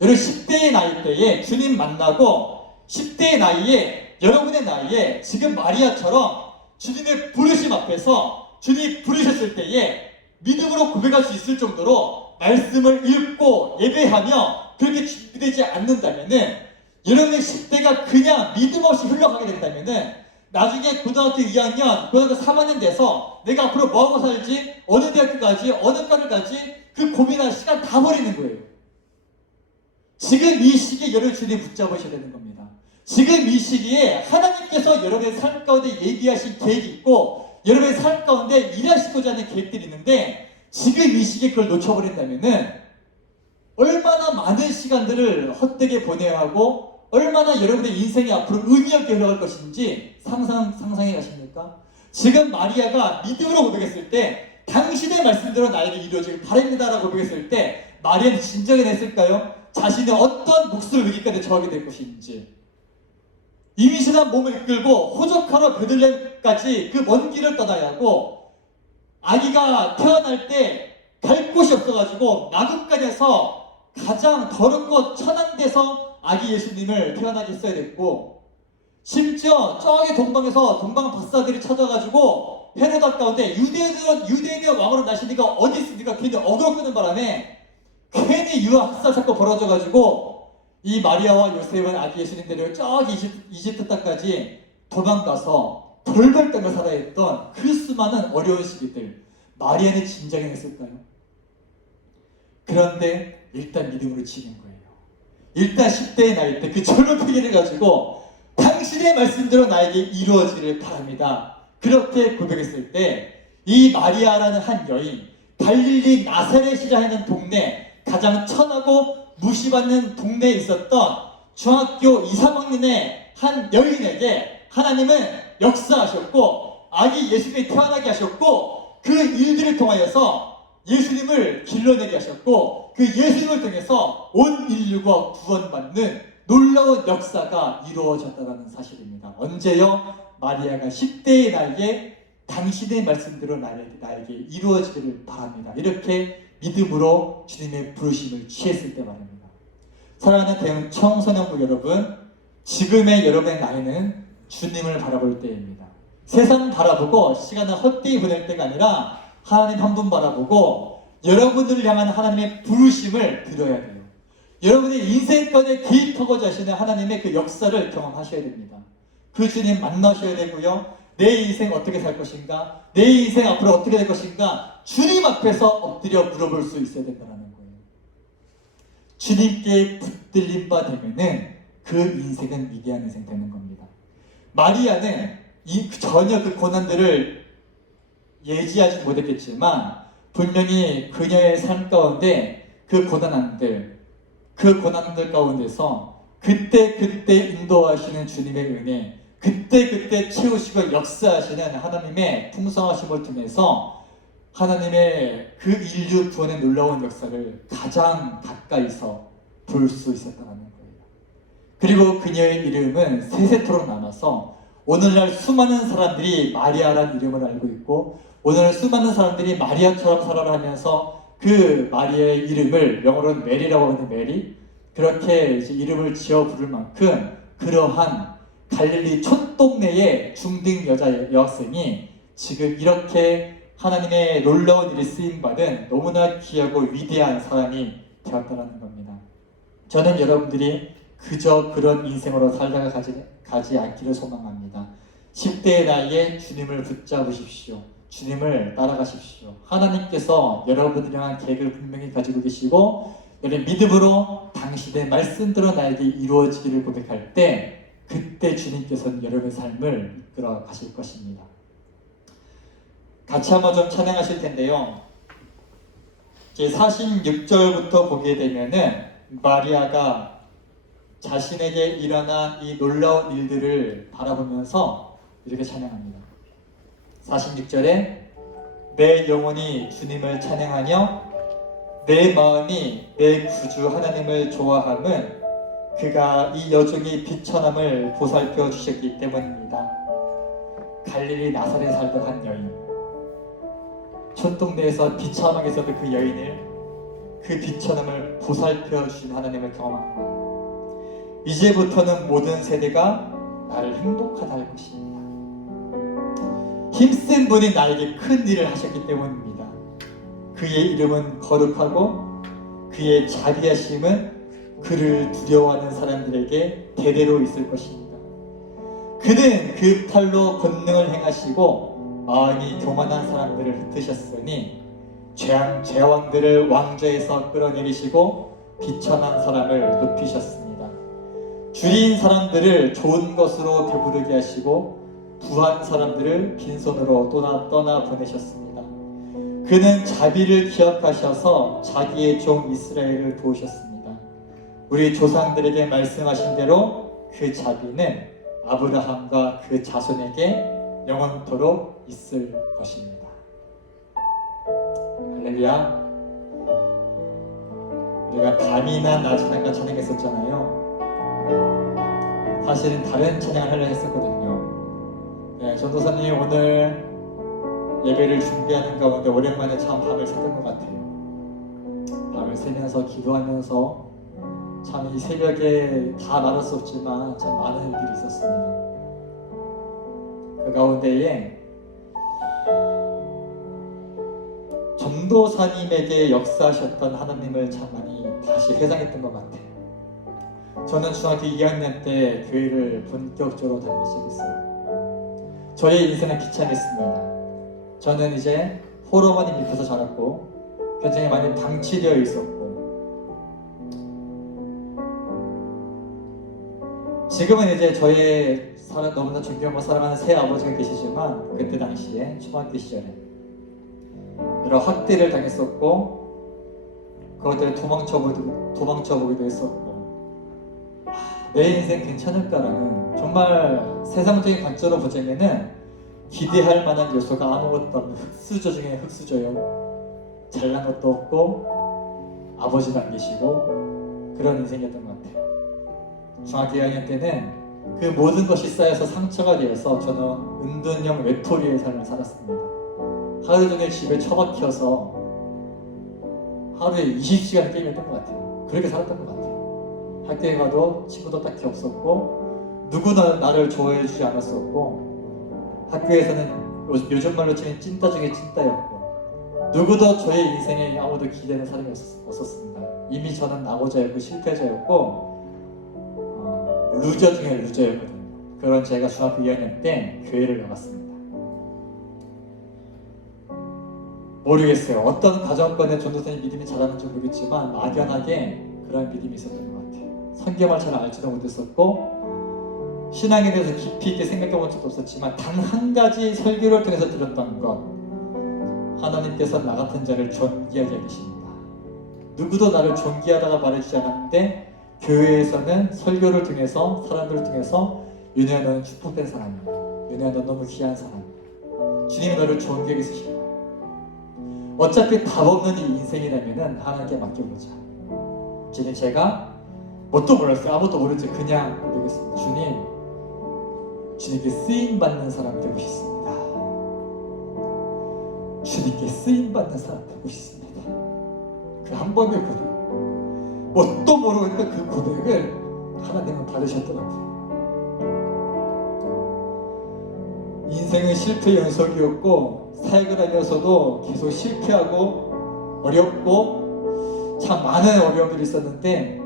여러분 10대의 나이 때에 주님 만나고 10대의 나이에 여러분의 나이에 지금 마리아처럼 주님의 부르심 앞에서 주님이 부르셨을 때에 믿음으로 고백할 수 있을 정도로 말씀을 읽고 예배하며 그렇게 준비되지 않는다면은 여러분의 10대가 그냥 믿음 없이 흘러가게 된다면은 나중에 고등학교 2학년, 고등학교 3학년 돼서 내가 앞으로 뭐하고 살지, 어느 대학교 가지, 어느 과를 가지 그 고민할 시간 다 버리는 거예요. 지금 이 시기에 여러분 주님 붙잡으셔야 되는 겁니다. 지금 이 시기에 하나님께서 여러분의 삶 가운데 얘기하신 계획이 있고 여러분의 삶 가운데 일하시고자 하는 계획들이 있는데 지금 이 시기에 그걸 놓쳐버린다면은 얼마나 많은 시간들을 헛되게 보내야 하고 얼마나 여러분의 인생이 앞으로 의미 없게 흘러갈 것인지 상상해 가십니까? 지금 마리아가 믿음으로 고백했을 때 당신의 말씀대로 나에게 이루어지길 바랍니다라고 고백했을 때 마리아는 진정이 됐을까요? 자신의 어떤 목숨을 위기까지 처하게 될 것인지 임신한 몸을 이끌고 호적하러 베들레헴까지 그 먼 길을 떠나야 하고 아기가 태어날 때 갈 곳이 없어가지고 마구간에서 가장 더럽고 천한 데서 아기 예수님을 태어나게 했어야 됐고 심지어 저기 동방에서 동방 박사들이 찾아가지고 헤로다 가운데 유대인의 왕으로 나시니까 어디 있습니까? 괜히 어그로 끄는 바람에 괜히 유학살 사건 벌어져가지고 이 마리아와 요셉은 아기 예수님 데리고 저기 이집트 땅까지 도망가서 벌벌 떨며 살아야 했던 그 수많은 어려운 시기들 마리아는 진작에 했을까요? 그런데 일단 믿음으로 지는 거예요. 일단 10대의 나이 때 그 젊은 피기를 가지고 당신의 말씀대로 나에게 이루어지기를 바랍니다. 그렇게 고백했을 때 이 마리아라는 한 여인 갈릴리 나사렛이라 하는 동네 가장 천하고 무시받는 동네에 있었던 중학교 2, 3학년의 한 여인에게 하나님은 역사하셨고 아기 예수님이 태어나게 하셨고 그 일들을 통하여서 예수님을 길러내게 하셨고 그 예수님을 통해서 온 인류가 구원받는 놀라운 역사가 이루어졌다는 사실입니다. 언제요? 마리아가 10대의 나이에 당신의 말씀대로 나에게 이루어지기를 바랍니다. 이렇게 믿음으로 주님의 부르심을 취했을 때 말입니다. 사랑하는 대형 청소년부 여러분, 지금의 여러분의 나이는 주님을 바라볼 때입니다. 세상 바라보고 시간을 헛되이 보낼 때가 아니라 하나님 한 분 바라보고 여러분들을 향한 하나님의 부르심을 드려야 돼요. 여러분의 인생권에 개입하고자 하시는 하나님의 그 역사를 경험하셔야 됩니다. 그 주님 만나셔야 되고요. 내 인생 어떻게 살 것인가? 내 인생 앞으로 어떻게 될 것인가? 주님 앞에서 엎드려 물어볼 수 있어야 된다는 거예요. 주님께 붙들린 바 되면은 그 인생은 위대한 인생 되는 겁니다. 마리아는 전혀 그 고난들을 예지하지 못했겠지만 분명히 그녀의 삶 가운데 그 고난들 가운데서 그때 인도하시는 주님의 은혜, 그때 채우시고 역사하시는 하나님의 풍성하심을 통해서 하나님의 그 인류 구원의 놀라운 역사를 가장 가까이서 볼 수 있었다는 거예요. 그리고 그녀의 이름은 세세토록 남아서 오늘날 수많은 사람들이 마리아라는 이름을 알고 있고 오늘 수많은 사람들이 마리아처럼 살아라 하면서 그 마리아의 이름을 영어로는 메리라고 하는 메리 그렇게 이제 이름을 지어 부를 만큼 그러한 갈릴리 촌동네의 중등 여학생이 지금 이렇게 하나님의 놀라운 일이 쓰임받은 너무나 귀하고 위대한 사람이 되었다는 겁니다. 저는 여러분들이 그저 그런 인생으로 살다가 가지 않기를 소망합니다. 10대의 나이에 주님을 붙잡으십시오. 주님을 따라가십시오. 하나님께서 여러분을 향한 계획을 분명히 가지고 계시고 여러분 믿음으로 당신의 말씀대로 나에게 이루어지기를 고백할 때 그때 주님께서는 여러분의 삶을 이끌어 가실 것입니다. 같이 한번 좀 찬양하실 텐데요. 이제 46절부터 보게 되면은 마리아가 자신에게 일어난 이 놀라운 일들을 바라보면서 이렇게 찬양합니다. 46절에 내 영혼이 주님을 찬양하며 내 마음이 내 구주 하나님을 좋아함은 그가 이 여종이 비천함을 보살펴 주셨기 때문입니다. 갈릴리 나사렛에 살던 한 여인, 촌동네에서 비천하게 살던 그 여인을 그 비천함을 보살펴 주신 하나님을 경험합니다. 이제부터는 모든 세대가 나를 행복하다 할 것입니다. 힘센 분이 나에게 큰 일을 하셨기 때문입니다. 그의 이름은 거룩하고 그의 자비하심은 그를 두려워하는 사람들에게 대대로 있을 것입니다. 그는 그 팔로 권능을 행하시고 마음이 교만한 사람들을 흩으셨으니 죄왕들을 왕좌에서 끌어내리시고 비천한 사람을 높이셨습니다. 줄인 사람들을 좋은 것으로 배부르게 하시고 부한 사람들을 빈손으로 떠나 보내셨습니다. 그는 자비를 기억하셔서 자기의 종 이스라엘을 도우셨습니다. 우리 조상들에게 말씀하신 대로 그 자비는 아브라함과 그 자손에게 영원토록 있을 것입니다. 할렐루야. 우리가 밤이나 낮이나가 찬양했었잖아요. 사실은 다른 찬양을 하려고 했었거든요. 네, 전도사님 오늘 예배를 준비하는 가운데 오랜만에 참 밤을 샜던 것 같아요. 밤을 새면서 기도하면서 참 이 새벽에 다 말할 수 없지만 참 많은 일들이 있었습니다. 그 가운데에 전도사님에게 역사하셨던 하나님을 참 많이 다시 회상했던 것 같아요. 저는 중학교 2학년 때 교회를 본격적으로 다니기 시작했어요. 저의 인생은 비참했습니다. 저는 이제 홀어머니 밑에서 자랐고 굉장히 많이 방치되어 있었고, 지금은 이제 저의 너무나 존경하고 사랑하는 새 아버지가 계시지만 그때 당시에 초등학교 시절에 여러 학대를 당했었고 그것들을 도망쳐보기도 했었고, 내 인생 괜찮을까라는 정말 세상적인 관점으로 보자면은 기대할 만한 요소가 아무것도 없는 흙수저 중에 흙수저요. 잘난 것도 없고 아버지도 안 계시고 그런 인생이었던 것 같아요. 중학교 2학년 때는 그 모든 것이 쌓여서 상처가 되어서 저는 은둔형 외톨이의 삶을 살았습니다. 하루 종일 집에 처박혀서 하루에 20시간 게임했던 것 같아요. 그렇게 살았던 것 같아요. 학교에 가도 친구도 딱히 없었고 누구나 나를 좋아해주지 않았었고, 학교에서는 요즘 말로 치면 찐따 중에 찐따였고 누구도 저의 인생에 아무도 기대는 사람이 없었습니다. 이미 저는 낙오자였고 실패자였고 루저 중에 루저였거든요. 그런 제가 중학교 2학년 때 교회를 나갔습니다. 모르겠어요. 어떤 가정권에 전도사님 믿음이 자라는지 모르겠지만 막연하게 그런 믿음이 있었던 것 같아요. 성경을 잘 알지도 못했었고 신앙에 대해서 깊이 있게 생각해 본 적도 없었지만 단 한 가지 설교를 통해서 들었던 것, 하나님께서 나 같은 자를 존귀하게 하십니다. 누구도 나를 존귀하다가 말해주지 않았는데 교회에서는 설교를 통해서 사람들을 통해서 윤혜야 너는 축복된 사람이야, 윤혜야 너 너무 귀한 사람이야, 주님이 너를 존귀하게 쓰실 거야. 어차피 답 없는 이 인생이라면 하나님께 맡겨보자. 주님 제가 뭣도 몰랐어요. 아무것도 모르지 그냥 고백했습니다. 주님께 쓰임받는 사람 되고 싶습니다. 주님께 쓰임받는 사람 되고 싶습니다. 그 한 번의 고백, 뭣도 모르니까 그 고백을 하나님은 받으셨더라고요. 인생은 실패 연속이었고 사역을 하면서도 계속 실패하고 어렵고 참 많은 어려움들이 있었는데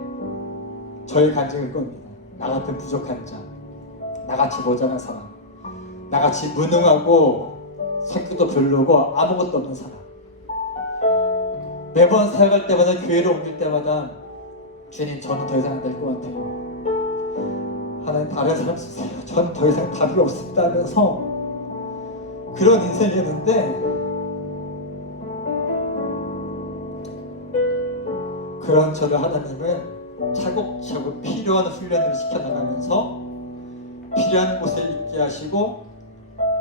저의 간증일 겁니다. 나 같은 부족한 자, 나같이 모자란 사람, 나같이 무능하고 성격도 별로고 아무것도 없는 사람, 매번 사역할 때마다 교회를 옮길 때마다 주님 저는 더 이상 안 될 것 같아요. 하나님 다른 사람 쓰세요. 저는 더 이상 답이 없습니다 하면서 그런 인생이었는데, 그런 저를 하나님은 차곡차곡 필요한 훈련을 시켜나가면서 필요한 곳에 있게 하시고,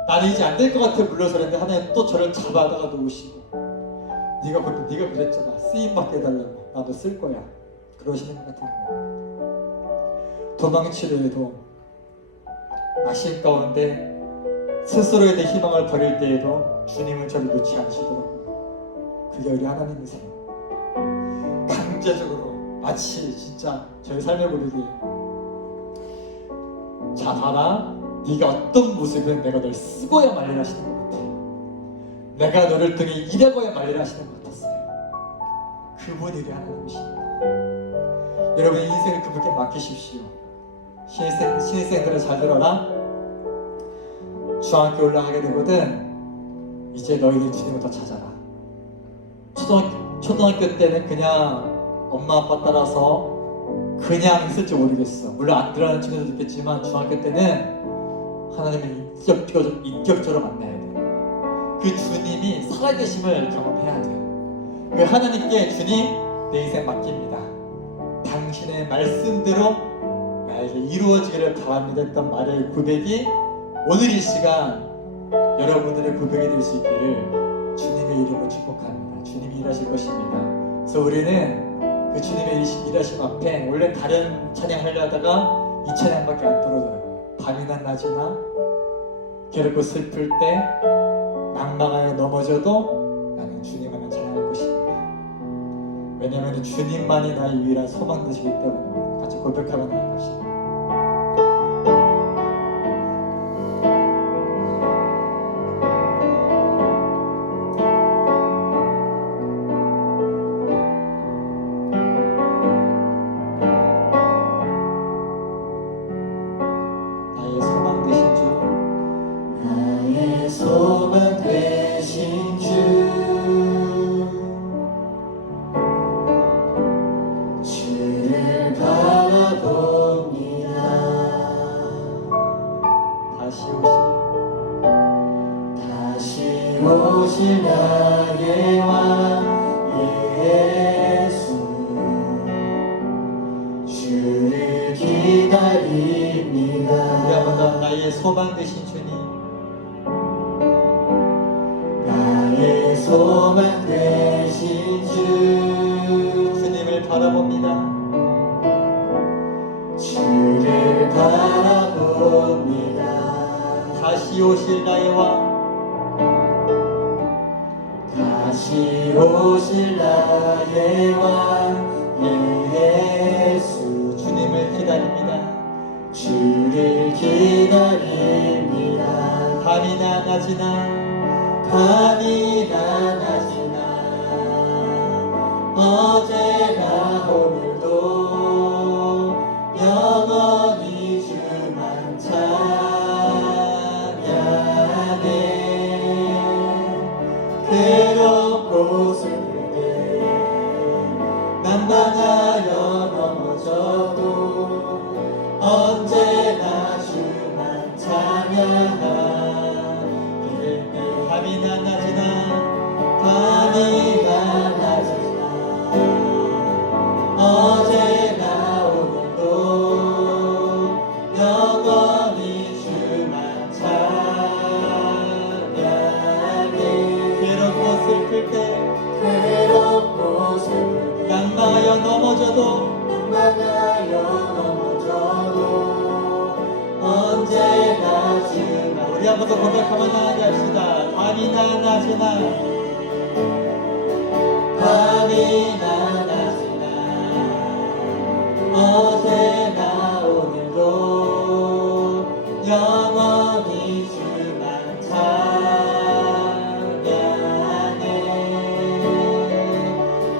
나는 이제 안 될 것 같아 물러서는데 하나님 또 저를 잡아다가 놓으시고, 네가 그랬잖아, 쓰임받게 해달라고, 나도 쓸 거야, 그러시는 것 같은 거예요. 도망치려 해도, 낙심 가운데 스스로에 대해 희망을 버릴 때에도 주님은 저를 놓지 않으시더라고요. 그게 우리 하나님이세요. 강제적으로 마치 진짜 저희 삶의 고백이 자 봐라, 네가 어떤 모습은 내가 널 쓰고야 말리라 하시는 것 같아. 내가 너를 통해 일하고야 말리라 하시는 것 같았어요. 그분이 우리 하나님이십니다. 여러분 인생을 그분께 맡기십시오. 신입생들을 잘 들어라. 중학교 올라가게 되거든 이제 너희들 주님을 더 찾아라. 초등학교 때는 그냥 엄마 아빠 따라서 그냥 있을지 모르겠어. 물론 안 들어가는 친구들도 있겠지만 중학교 때는 하나님을 인격적으로 만나야 돼. 그 주님이 살아계심을 경험해야 돼. 그 하나님께 주님 내 인생 맡깁니다. 당신의 말씀대로 나에게 이루어지기를 바랍니다 했던 말의 고백이 오늘 이 시간 여러분들의 고백이 될 수 있기를 주님의 이름으로 축복합니다. 주님이 일하실 것입니다. 그래서 우리는 그 주님의 일하심 앞에 원래 다른 찬양 하려 하다가 이 찬양밖에 안 떨어져요. 밤이나 낮이나 괴롭고 슬플 때 낙망하여 넘어져도 나는 주님 하면 찬양할 것입니다. 왜냐하면 주님만이 나의 유일한 소망 되시기 때문입니다. 같이 고백하며 나아갑시다. 나의 소망 되신 주, 나의 소망 되신 주, 주를 바라봅니다. 다시 오실 나의 왕 예수, 주를 기다립니다. 우리 한번 더 나의 소망 되신 주님, 나의 소망 되신 주, 주님을 바라봅니다. 주를 바라봅니다. 다시 오실 나의 왕, 다시 오실 나의 왕 예수, 주님을 기다립니다. 주를 기다립니다. 밤이나 낮이나 밤이나 낮이나 어제나 오늘도 영원히 주만 찬양해. 괴롭고 슬플 때 난방하여 넘어져도 언제나 주만 찬양하길. 밤이나 낮이나 밤이나 낮이나 어제나 오늘도 영원히 주만 찬양해. 괴롭고 슬플 때 괴롭고 슬플 때 낙망하여 넘어져도 낙망하여 넘어져도 언제나 주만. 우리 한번 더 고백하며 나아갑시다. 밤이나 낮이나 밤이나 낮이나 어제나 오늘도 영원히 주만 찬양해.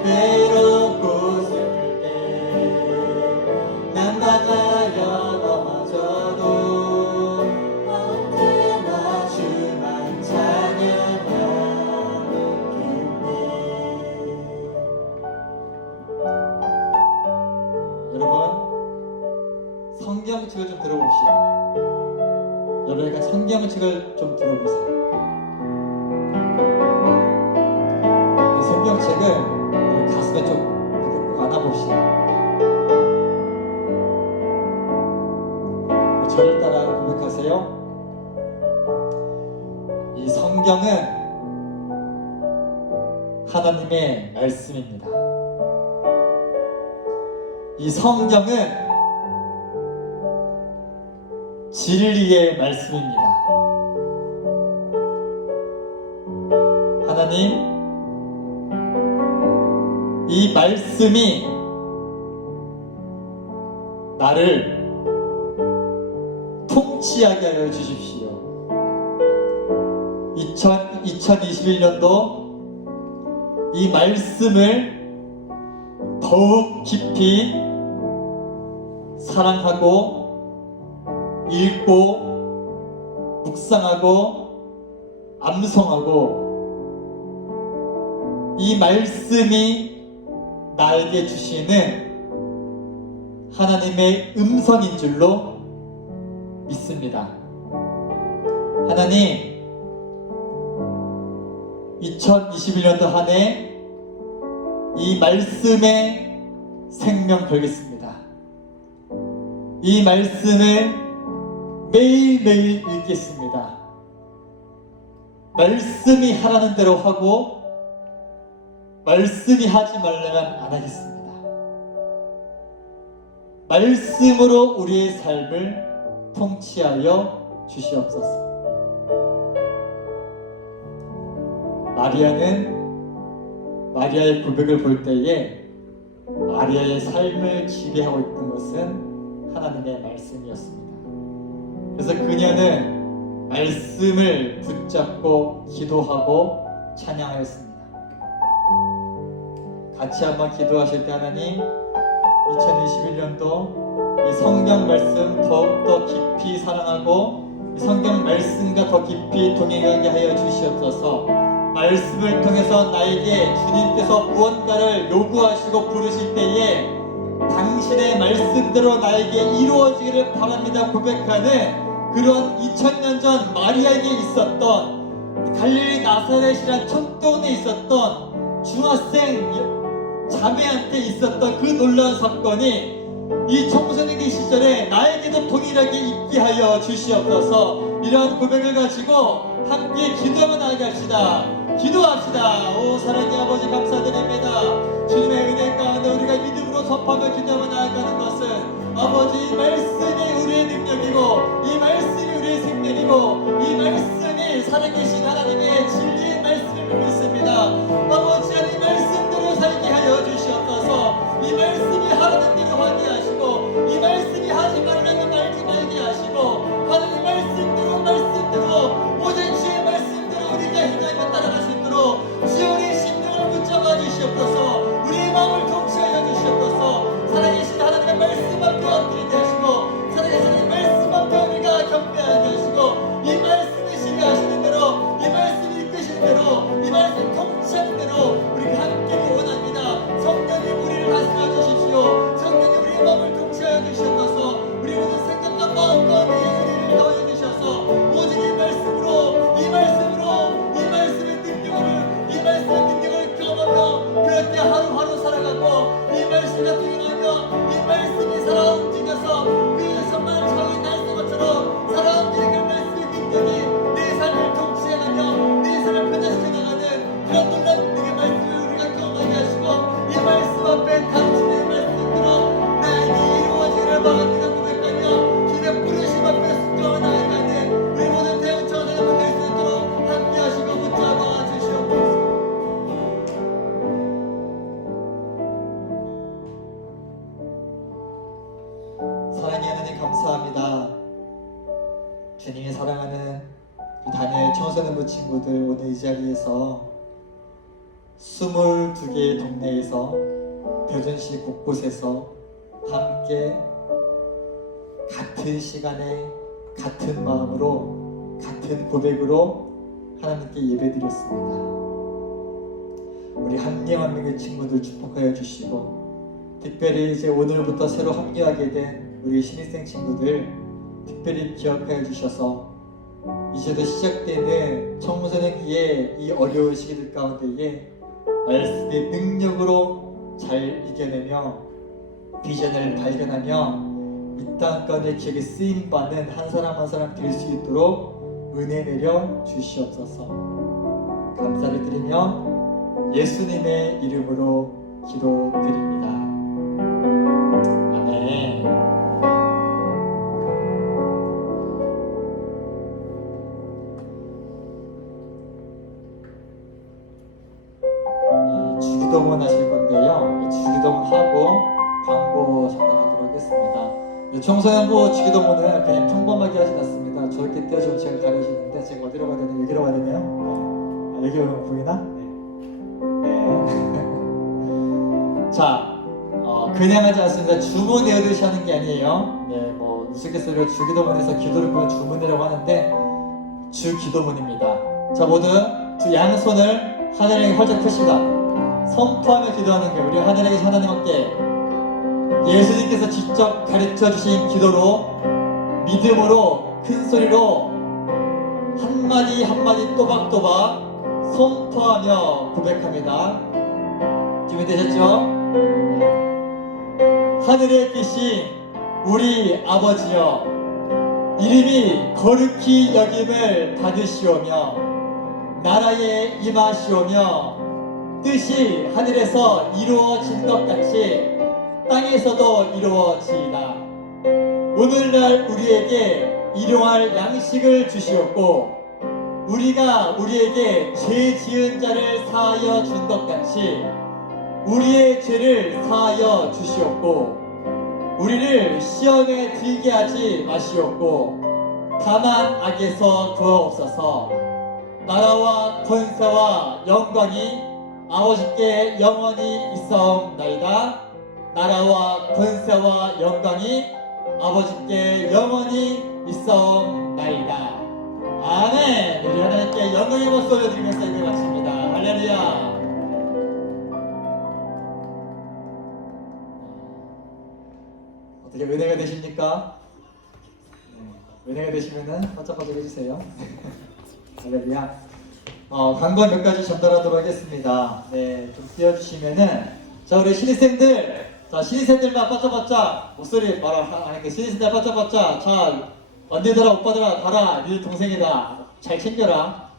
괴롭고 슬플 때 난방하여 넘어져도 언제나 주만 찬양하겠네. 여러분 성경책을 좀 들어봅시다. 여러분과 성경책을 좀 들어보세요. 이 성경책을 가슴에 좀 이렇게 꼭 안아봅시다. 저를 따라 고백하세요. 이 성경은 하나님의 말씀입니다. 이 성경은 진리의 말씀입니다. 하나님, 이 말씀이 나를 통치하게 하여 주십시오. 2021년도 이 말씀을 더욱 깊이 사랑하고 읽고 묵상하고 암송하고 이 말씀이 나에게 주시는 하나님의 음성인 줄로 믿습니다. 하나님, 2021년도 한 해 이 말씀에 생명 걸겠습니다. 이 말씀을 매일매일 읽겠습니다. 말씀이 하라는 대로 하고 말씀이 하지 말라면 안 하겠습니다. 말씀으로 우리의 삶을 통치하여 주시옵소서. 마리아의 고백을 볼 때에 마리아의 삶을 지배하고 있던 것은 하나님의 말씀이었습니다. 그래서 그녀는 말씀을 붙잡고 기도하고 찬양하였습니다. 같이 한번 기도하실 때 하나님, 2021년도 이 성경 말씀 더욱더 깊이 사랑하고 이 성경 말씀과 더 깊이 동행하게 하여 주시옵소서. 말씀을 통해서 나에게 주님께서 무언가를 요구하시고 부르실 때에 당신의 말씀대로 나에게 이루어지기를 바랍니다 고백하는 그런 2000년 전 마리아에게 있었던 갈릴리 나사렛이란 촌동네에 있었던 중학생 자매한테 있었던 그 놀라운 사건이 이 청소년기 시절에 나에게도 동일하게 있게 하여 주시옵소서. 이러한 고백을 가지고 함께 기도하며 나아갑시다. 기도합시다. 오 사랑의 아버지 감사드립니다. 주님의 은혜 가운데 우리가 믿음으로 접하며 기도하며 나아가는 것은 아버지 이 말씀이 우리의 능력이고 이 말씀이 우리의 생명이고 이 말씀이 살아계신 하나님의 진리의 말씀을 믿습니다. 아버지 하나님 말씀대로 살게 하여 주시옵소서. 이 말씀이 하라는 대로 하게 하시고 이 말씀이 하지 말라는 말지 말게 하시고 하나님 말씀대로 오직 주의 말씀대로 우리가 행하며 따라갈 수 있도록 주의 심령을 붙잡아 주시옵소서. 우리의 마음을 통치하여 주시옵소서. 살아계신 하나님의 말씀 앞에 엎드리게 하시고 살아계신 말씀 앞에 우리가 경배하게 하시고 이 말씀이 신뢰하시는 대로 이 말씀이 이끄시는 대로 이 말씀 통치하는 대로 우리가 함께 원합니다. 성령님 우리를 다스려 주십시오. 성령님 우리의 마음을 통치하여 주시옵소서. 우리 모든 생각과 마음과 의를 넣어 주셔서 오직 이 말씀으로 이 말씀의 능력을 경험하며 그렇게 하루하루 살아가고 이 말씀과 동행하며 이 말씀이 살아 움직여서 그 정말 저희 날성어처럼 살아 움직이는 말씀의 능력이 내 삶을 통치해가며 내 삶을 변화시켜 나가는 그런 놀라운 능력의 말씀을 우리가 경험하게 하시고 이 말씀 앞에 당신의 말씀대로 나에게 이루어지기를 바랍니다 고백하며 주님의 부르심 앞에 순종하며 나아가는 우리 모든 대응청소년 분들 수 있도록 함께 하시고 붙잡아 주시옵소서. 사랑의 하나님 감사합니다. 주님이 사랑하는 우리 다니엘 청소년부 친구들 오늘 이 자리에서 22개의 동네에서 대전시 곳곳에서 함께 같은 시간에 같은 마음으로 같은 고백으로 하나님께 예배드렸습니다. 우리 한 명 한 명의 친구들 축복하여 주시고 특별히 이제 오늘부터 새로 합류하게 된 우리 신입생 친구들 특별히 기억하여 주셔서 이제도 시작되는 청소년기의 이 어려운 시기들 가운데에 말씀의 능력으로 잘 이겨내며 비전을 발견하며 이 땅 가운데 기억에 쓰임받는 한 사람 한 사람 될 수 있도록 은혜 내려 주시옵소서. 감사를 드리며 예수님의 이름으로 기도드립니다. 아멘. 주기도문 하실 건데요. 주기도문 하고 광고 전달하도록 하겠습니다. 청소년부 주기도문은 그냥 평범하게 하진 않습니다. 저렇게 떼어주면 제가 가르치는데 제가 어디로 가야 되나 여기로 가야 되나요? 아, 여기 오면 보이나? 네. 자, 그냥 하지 않습니다. 주문 외우듯이 하는 게 아니에요. 네, 뭐 우스갯소리로 주기도문에서 기도를 보면 주문이라고 하는데 주기도문입니다. 자, 모두 두 양손을 하늘에게 활짝 펴시다. 선포하며 기도하는 게 우리 하늘에게 하나님께 예수님께서 직접 가르쳐 주신 기도로 믿음으로 큰 소리로 한마디 한마디 또박또박 선포하며 고백합니다. 준비되셨죠? 하늘에 계신 우리 아버지여, 이름이 거룩히 여김을 받으시오며 나라에 임하시오며 뜻이 하늘에서 이루어진 것 같이 땅에서도 이루어지이다. 오늘날 우리에게 일용할 양식을 주시옵고 우리가 우리에게 죄 지은 자를 사하여 준 것 같이 우리의 죄를 사하여 주시옵고 우리를 시험에 들게 하지 마시옵고 다만 악에서 구하옵소서. 나라와 권세와 영광이 아버지께 영원히 있사옵나이다. 나라와 권세와 영광이 아버지께 영원히 있사옵나이다. 아멘. 우리 하나님께 영광의 박수 올려드리면서 이걸 마칩니다. 할렐루야. 어떻게 은혜가 되십니까? 네, 은혜가 되시면은 반짝반짝 해주세요. 할렐루야. 관건 몇 가지 전달하도록 하겠습니다. 네, 좀 띄워주시면은 자, 우리 신입생들, 자, 신입생들만 바짝바짝 목소리 말아 하니까 신입생들 바짝바짝. 자, 언니들아 오빠들아 가라. 네 동생이다. 잘 챙겨라.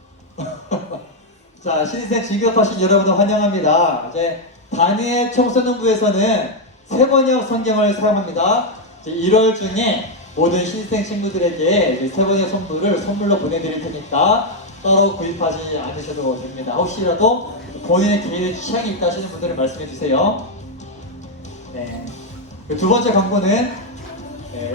자, 신입생 진급하신 여러분을 환영합니다. 이제 다니엘 청소년부에서는 세 번역 성경을 사용합니다. 1월 중에 모든 신입생 친구들에게 세 번역 선물을 선물로 보내드릴 테니까 따로 구입하지 않으셔도 됩니다. 혹시라도 본인의 개인의 취향이 있다 하시는 분들은 말씀해 주세요. 네. 두 번째 광고는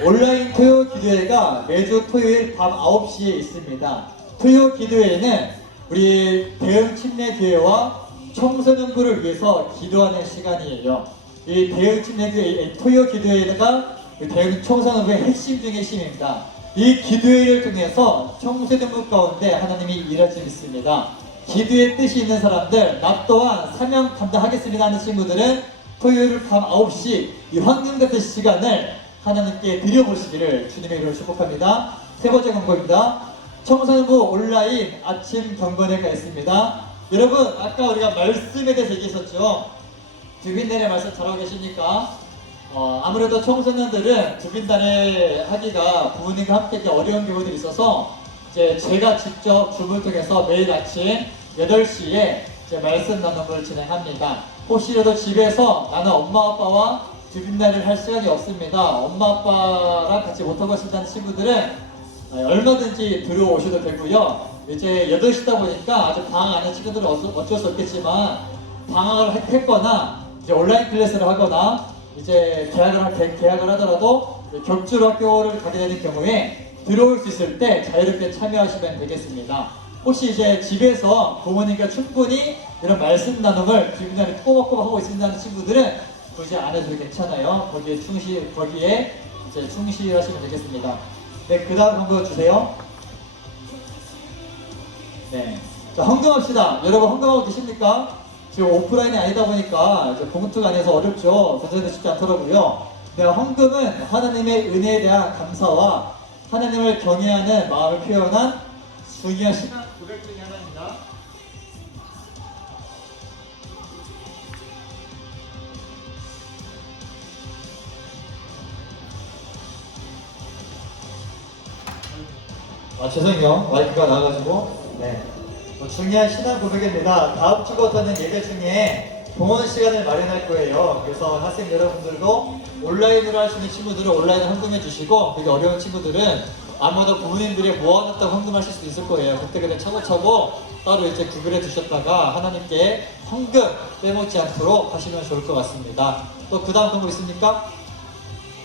온라인 토요 기도회가 매주 토요일 밤 9시에 있습니다. 토요 기도회는 우리 대흥 침례교회와 청소년부를 위해서 기도하는 시간이에요. 이 대흥 침례교회 토요 기도회가 대흥 청소년부의 핵심 중의 핵심입니다. 이 기도회를 통해서 청소년부 가운데 하나님이 일하지 믿습니다. 기도의 뜻이 있는 사람들, 나 또한 사명 감당하겠습니다 하는 친구들은 토요일 밤 9시 이 황금 같은 시간을 하나님께 드려보시기를 주님의 이름으로 축복합니다. 세 번째 광고입니다. 청소년부 온라인 아침 경건회가 있습니다. 여러분, 아까 우리가 말씀에 대해서 얘기했었죠. 주빈단의 말씀 잘하고 계십니까? 아무래도 청소년들은 주빈단을 하기가 부모님과 함께 어려운 경우들이 있어서 이제 제가 직접 줌을 통해서 매일 아침 8시에 제 말씀 나눔을 진행합니다. 혹시라도 집에서 나는 엄마 아빠와 주빈날을 할 시간이 없습니다. 엄마 아빠랑 같이 못하고 있다는 친구들은 얼마든지 들어오셔도 되고요. 이제 8시다 보니까 아직 방학 안 한 친구들은 어쩔 수 없겠지만 방학을 했거나 이제 온라인 클래스를 하거나 이제 계약을 하더라도 격주로 학교를 가게 되는 경우에 들어올 수 있을 때 자유롭게 참여하시면 되겠습니다. 혹시 이제 집에서 부모님과 충분히 이런 말씀 나눔을 주민들이 꼬박꼬박 하고 있습니다 친구들은 굳이 안 해도 괜찮아요. 거기에 이제 충실하시면 되겠습니다. 네, 그 다음 한번 주세요. 네. 자, 헌금합시다. 여러분 헌금하고 계십니까? 지금 오프라인이 아니다 보니까 이제 봉투가 아니어서 어렵죠. 전자도 쉽지 않더라고요. 네, 헌금은 하나님의 은혜에 대한 감사와 하나님을 경외하는 마음을 표현한 중요한 신앙 고백 중에 하나입니다. 죄송해요. 마이크가 나와가지고. 네. 중요한 신앙 고백입니다. 다음 주부터는 예배 중에 동원 시간을 마련할 거예요. 그래서 학생 여러분들도 온라인으로 할 수 있는 친구들은 온라인을 헌금해 주시고, 되게 어려운 친구들은 아마도 부모님들이 모아놨다고 헌금하실 수도 있을 거예요. 그때 차고차고 따로 이제 구별해 두셨다가 하나님께 헌금 빼먹지 않도록 하시면 좋을 것 같습니다. 또 그 다음 광고 있습니까?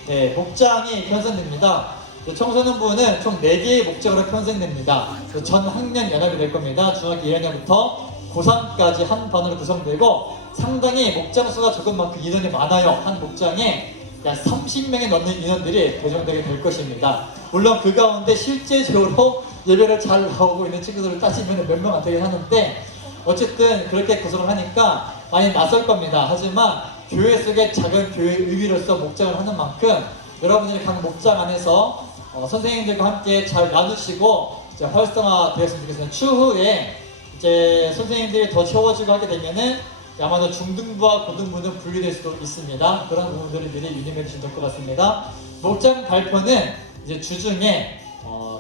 네, 목장이 편성됩니다. 청소년부는 총 4개의 목장으로 편성됩니다. 전 학년 연합이 될 겁니다. 중학교 1학년부터 고3까지 한 반으로 구성되고 상당히 목장 수가 적은 만큼 인원이 많아요. 한 목장에 약 30명이 넘는 인원들이 배정되게 될 것입니다. 물론 그 가운데 실제적으로 예배를 잘 나오고 있는 친구들을 따지면 몇 명 안 되긴 하는데 어쨌든 그렇게 구성을 하니까 많이 낯설 겁니다. 하지만 교회 속의 작은 교회 의미로서 목장을 하는 만큼 여러분들이 각 목장 안에서 선생님들과 함께 잘 나누시고 이제 활성화되었으면 좋겠습니다. 추후에 이제 선생님들이 더 채워지고 하게 되면은 아마도 중등부와 고등부는 분리될 수도 있습니다. 그런 부분들을 미리 유념해 주시면 될 것 같습니다. 목장 발표는 이제 주중에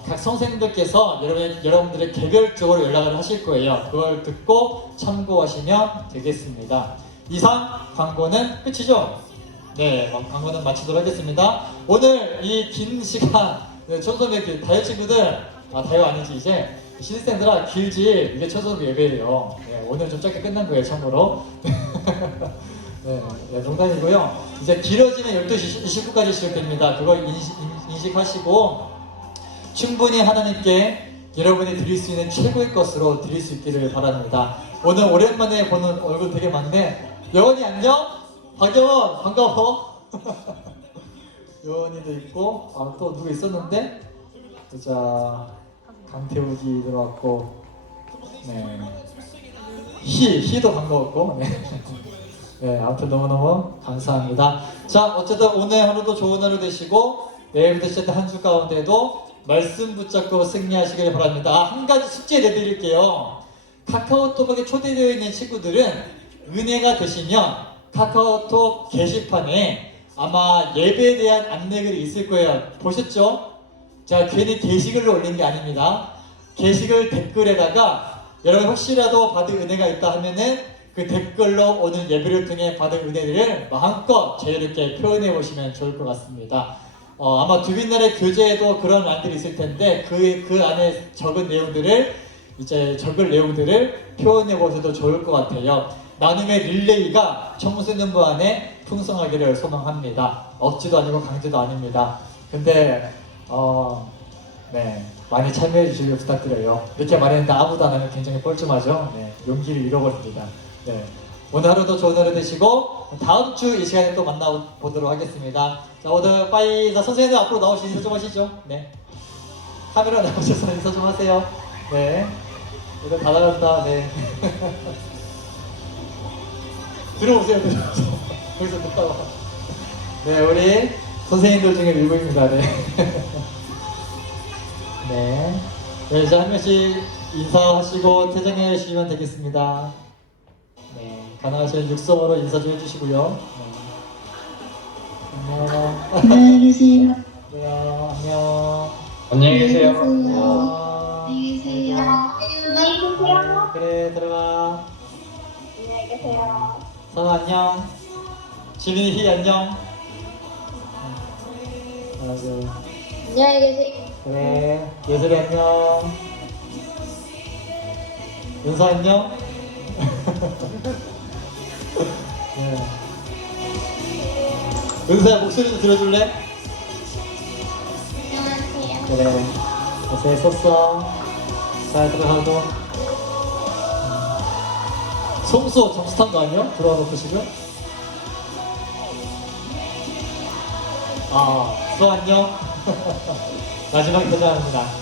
각 선생님들께서 여러분들의 개별적으로 연락을 하실 거예요. 그걸 듣고 참고하시면 되겠습니다. 이상 광고는 끝이죠? 네, 광고는 마치도록 하겠습니다. 오늘 이 긴 시간 청소년 다이어 친구들 다이어 아니지 이제 신입생들아 길지 이게 청소년 예배예요. 네, 오늘 좀 짧게 끝난 거예요 참고로. 네, 농담이고요. 이제 길어지면 12시 20분까지 시작됩니다. 그걸 인식하시고 충분히 하나님께 여러분이 드릴 수 있는 최고의 것으로 드릴 수 있기를 바랍니다. 오늘 오랜만에 보는 얼굴 되게 많네. 여원이 안녕? 박여원 반가워. 여원이도 있고 또 누구 있었는데? 자 강태욱이 들어왔고 네 희도 반가웠고 네. 네 아무튼 너무너무 감사합니다. 자 어쨌든 오늘 하루도 좋은 하루 되시고 내일부터 시작된 한 주 가운데도 말씀 붙잡고 승리하시길 바랍니다. 한 가지 숙제 내드릴게요. 카카오톡에 초대되어 있는 친구들은 은혜가 되시면 카카오톡 게시판에 아마 예배에 대한 안내글이 있을 거예요. 보셨죠? 자, 괜히 게시글을 올린 게 아닙니다. 게시글 댓글에다가 여러분 혹시라도 받은 은혜가 있다 하면은 그 댓글로 오늘 예배를 통해 받은 은혜들을 마음껏 자유롭게 표현해 보시면 좋을 것 같습니다. 아마 두빈날의 교재에도 그런 말들이 있을 텐데 그 안에 적은 내용들을 표현해 보셔도 좋을 것 같아요. 나눔의 릴레이가 청소년부 안에 풍성하기를 소망합니다. 억지도 아니고 강제도 아닙니다. 근데 네 많이 참여해 주시길 부탁드려요. 이렇게 말했는데 아무도 안 하면 굉장히 뻘쭘하죠. 네, 용기를 잃어버립니다. 네. 오늘 하루도 좋은 하루 되시고 다음 주 이 시간에 또 만나보도록 하겠습니다. 자 오늘 빠이. 자 선생님들 앞으로 나오시 인사 좀 하시죠. 네. 카메라 나오셔서 인사 좀 하세요. 네. 이거 다 나간다. 네. 들어오세요. 거기서 듣다가. 네 우리 선생님들 중에 일부입니다. 네. 네. 네, 이제 한 명씩 인사하시고 퇴장해 주시면 되겠습니다. 네, 가능하시면 육성으로 인사 좀 해주시고요. 네. 안녕. 안녕히 계세요. 안녕. 안녕히 계세요. 안녕히 계세요. 네, 그래 들어가. 안녕히 계세요. 선아 안녕. 지민이 안녕. 아이고. 안녕히 계세요. 그래. 예슬이 안녕. 윤서 안녕. 네. 은서야 목소리 좀 들어줄래? 안녕하세요. 그래. 어서 썼어. 잘 들어가고. 송수 점수 탄 거 아니야? 들어와 놓고 지금? 수 안녕. 마지막 퇴장합니다.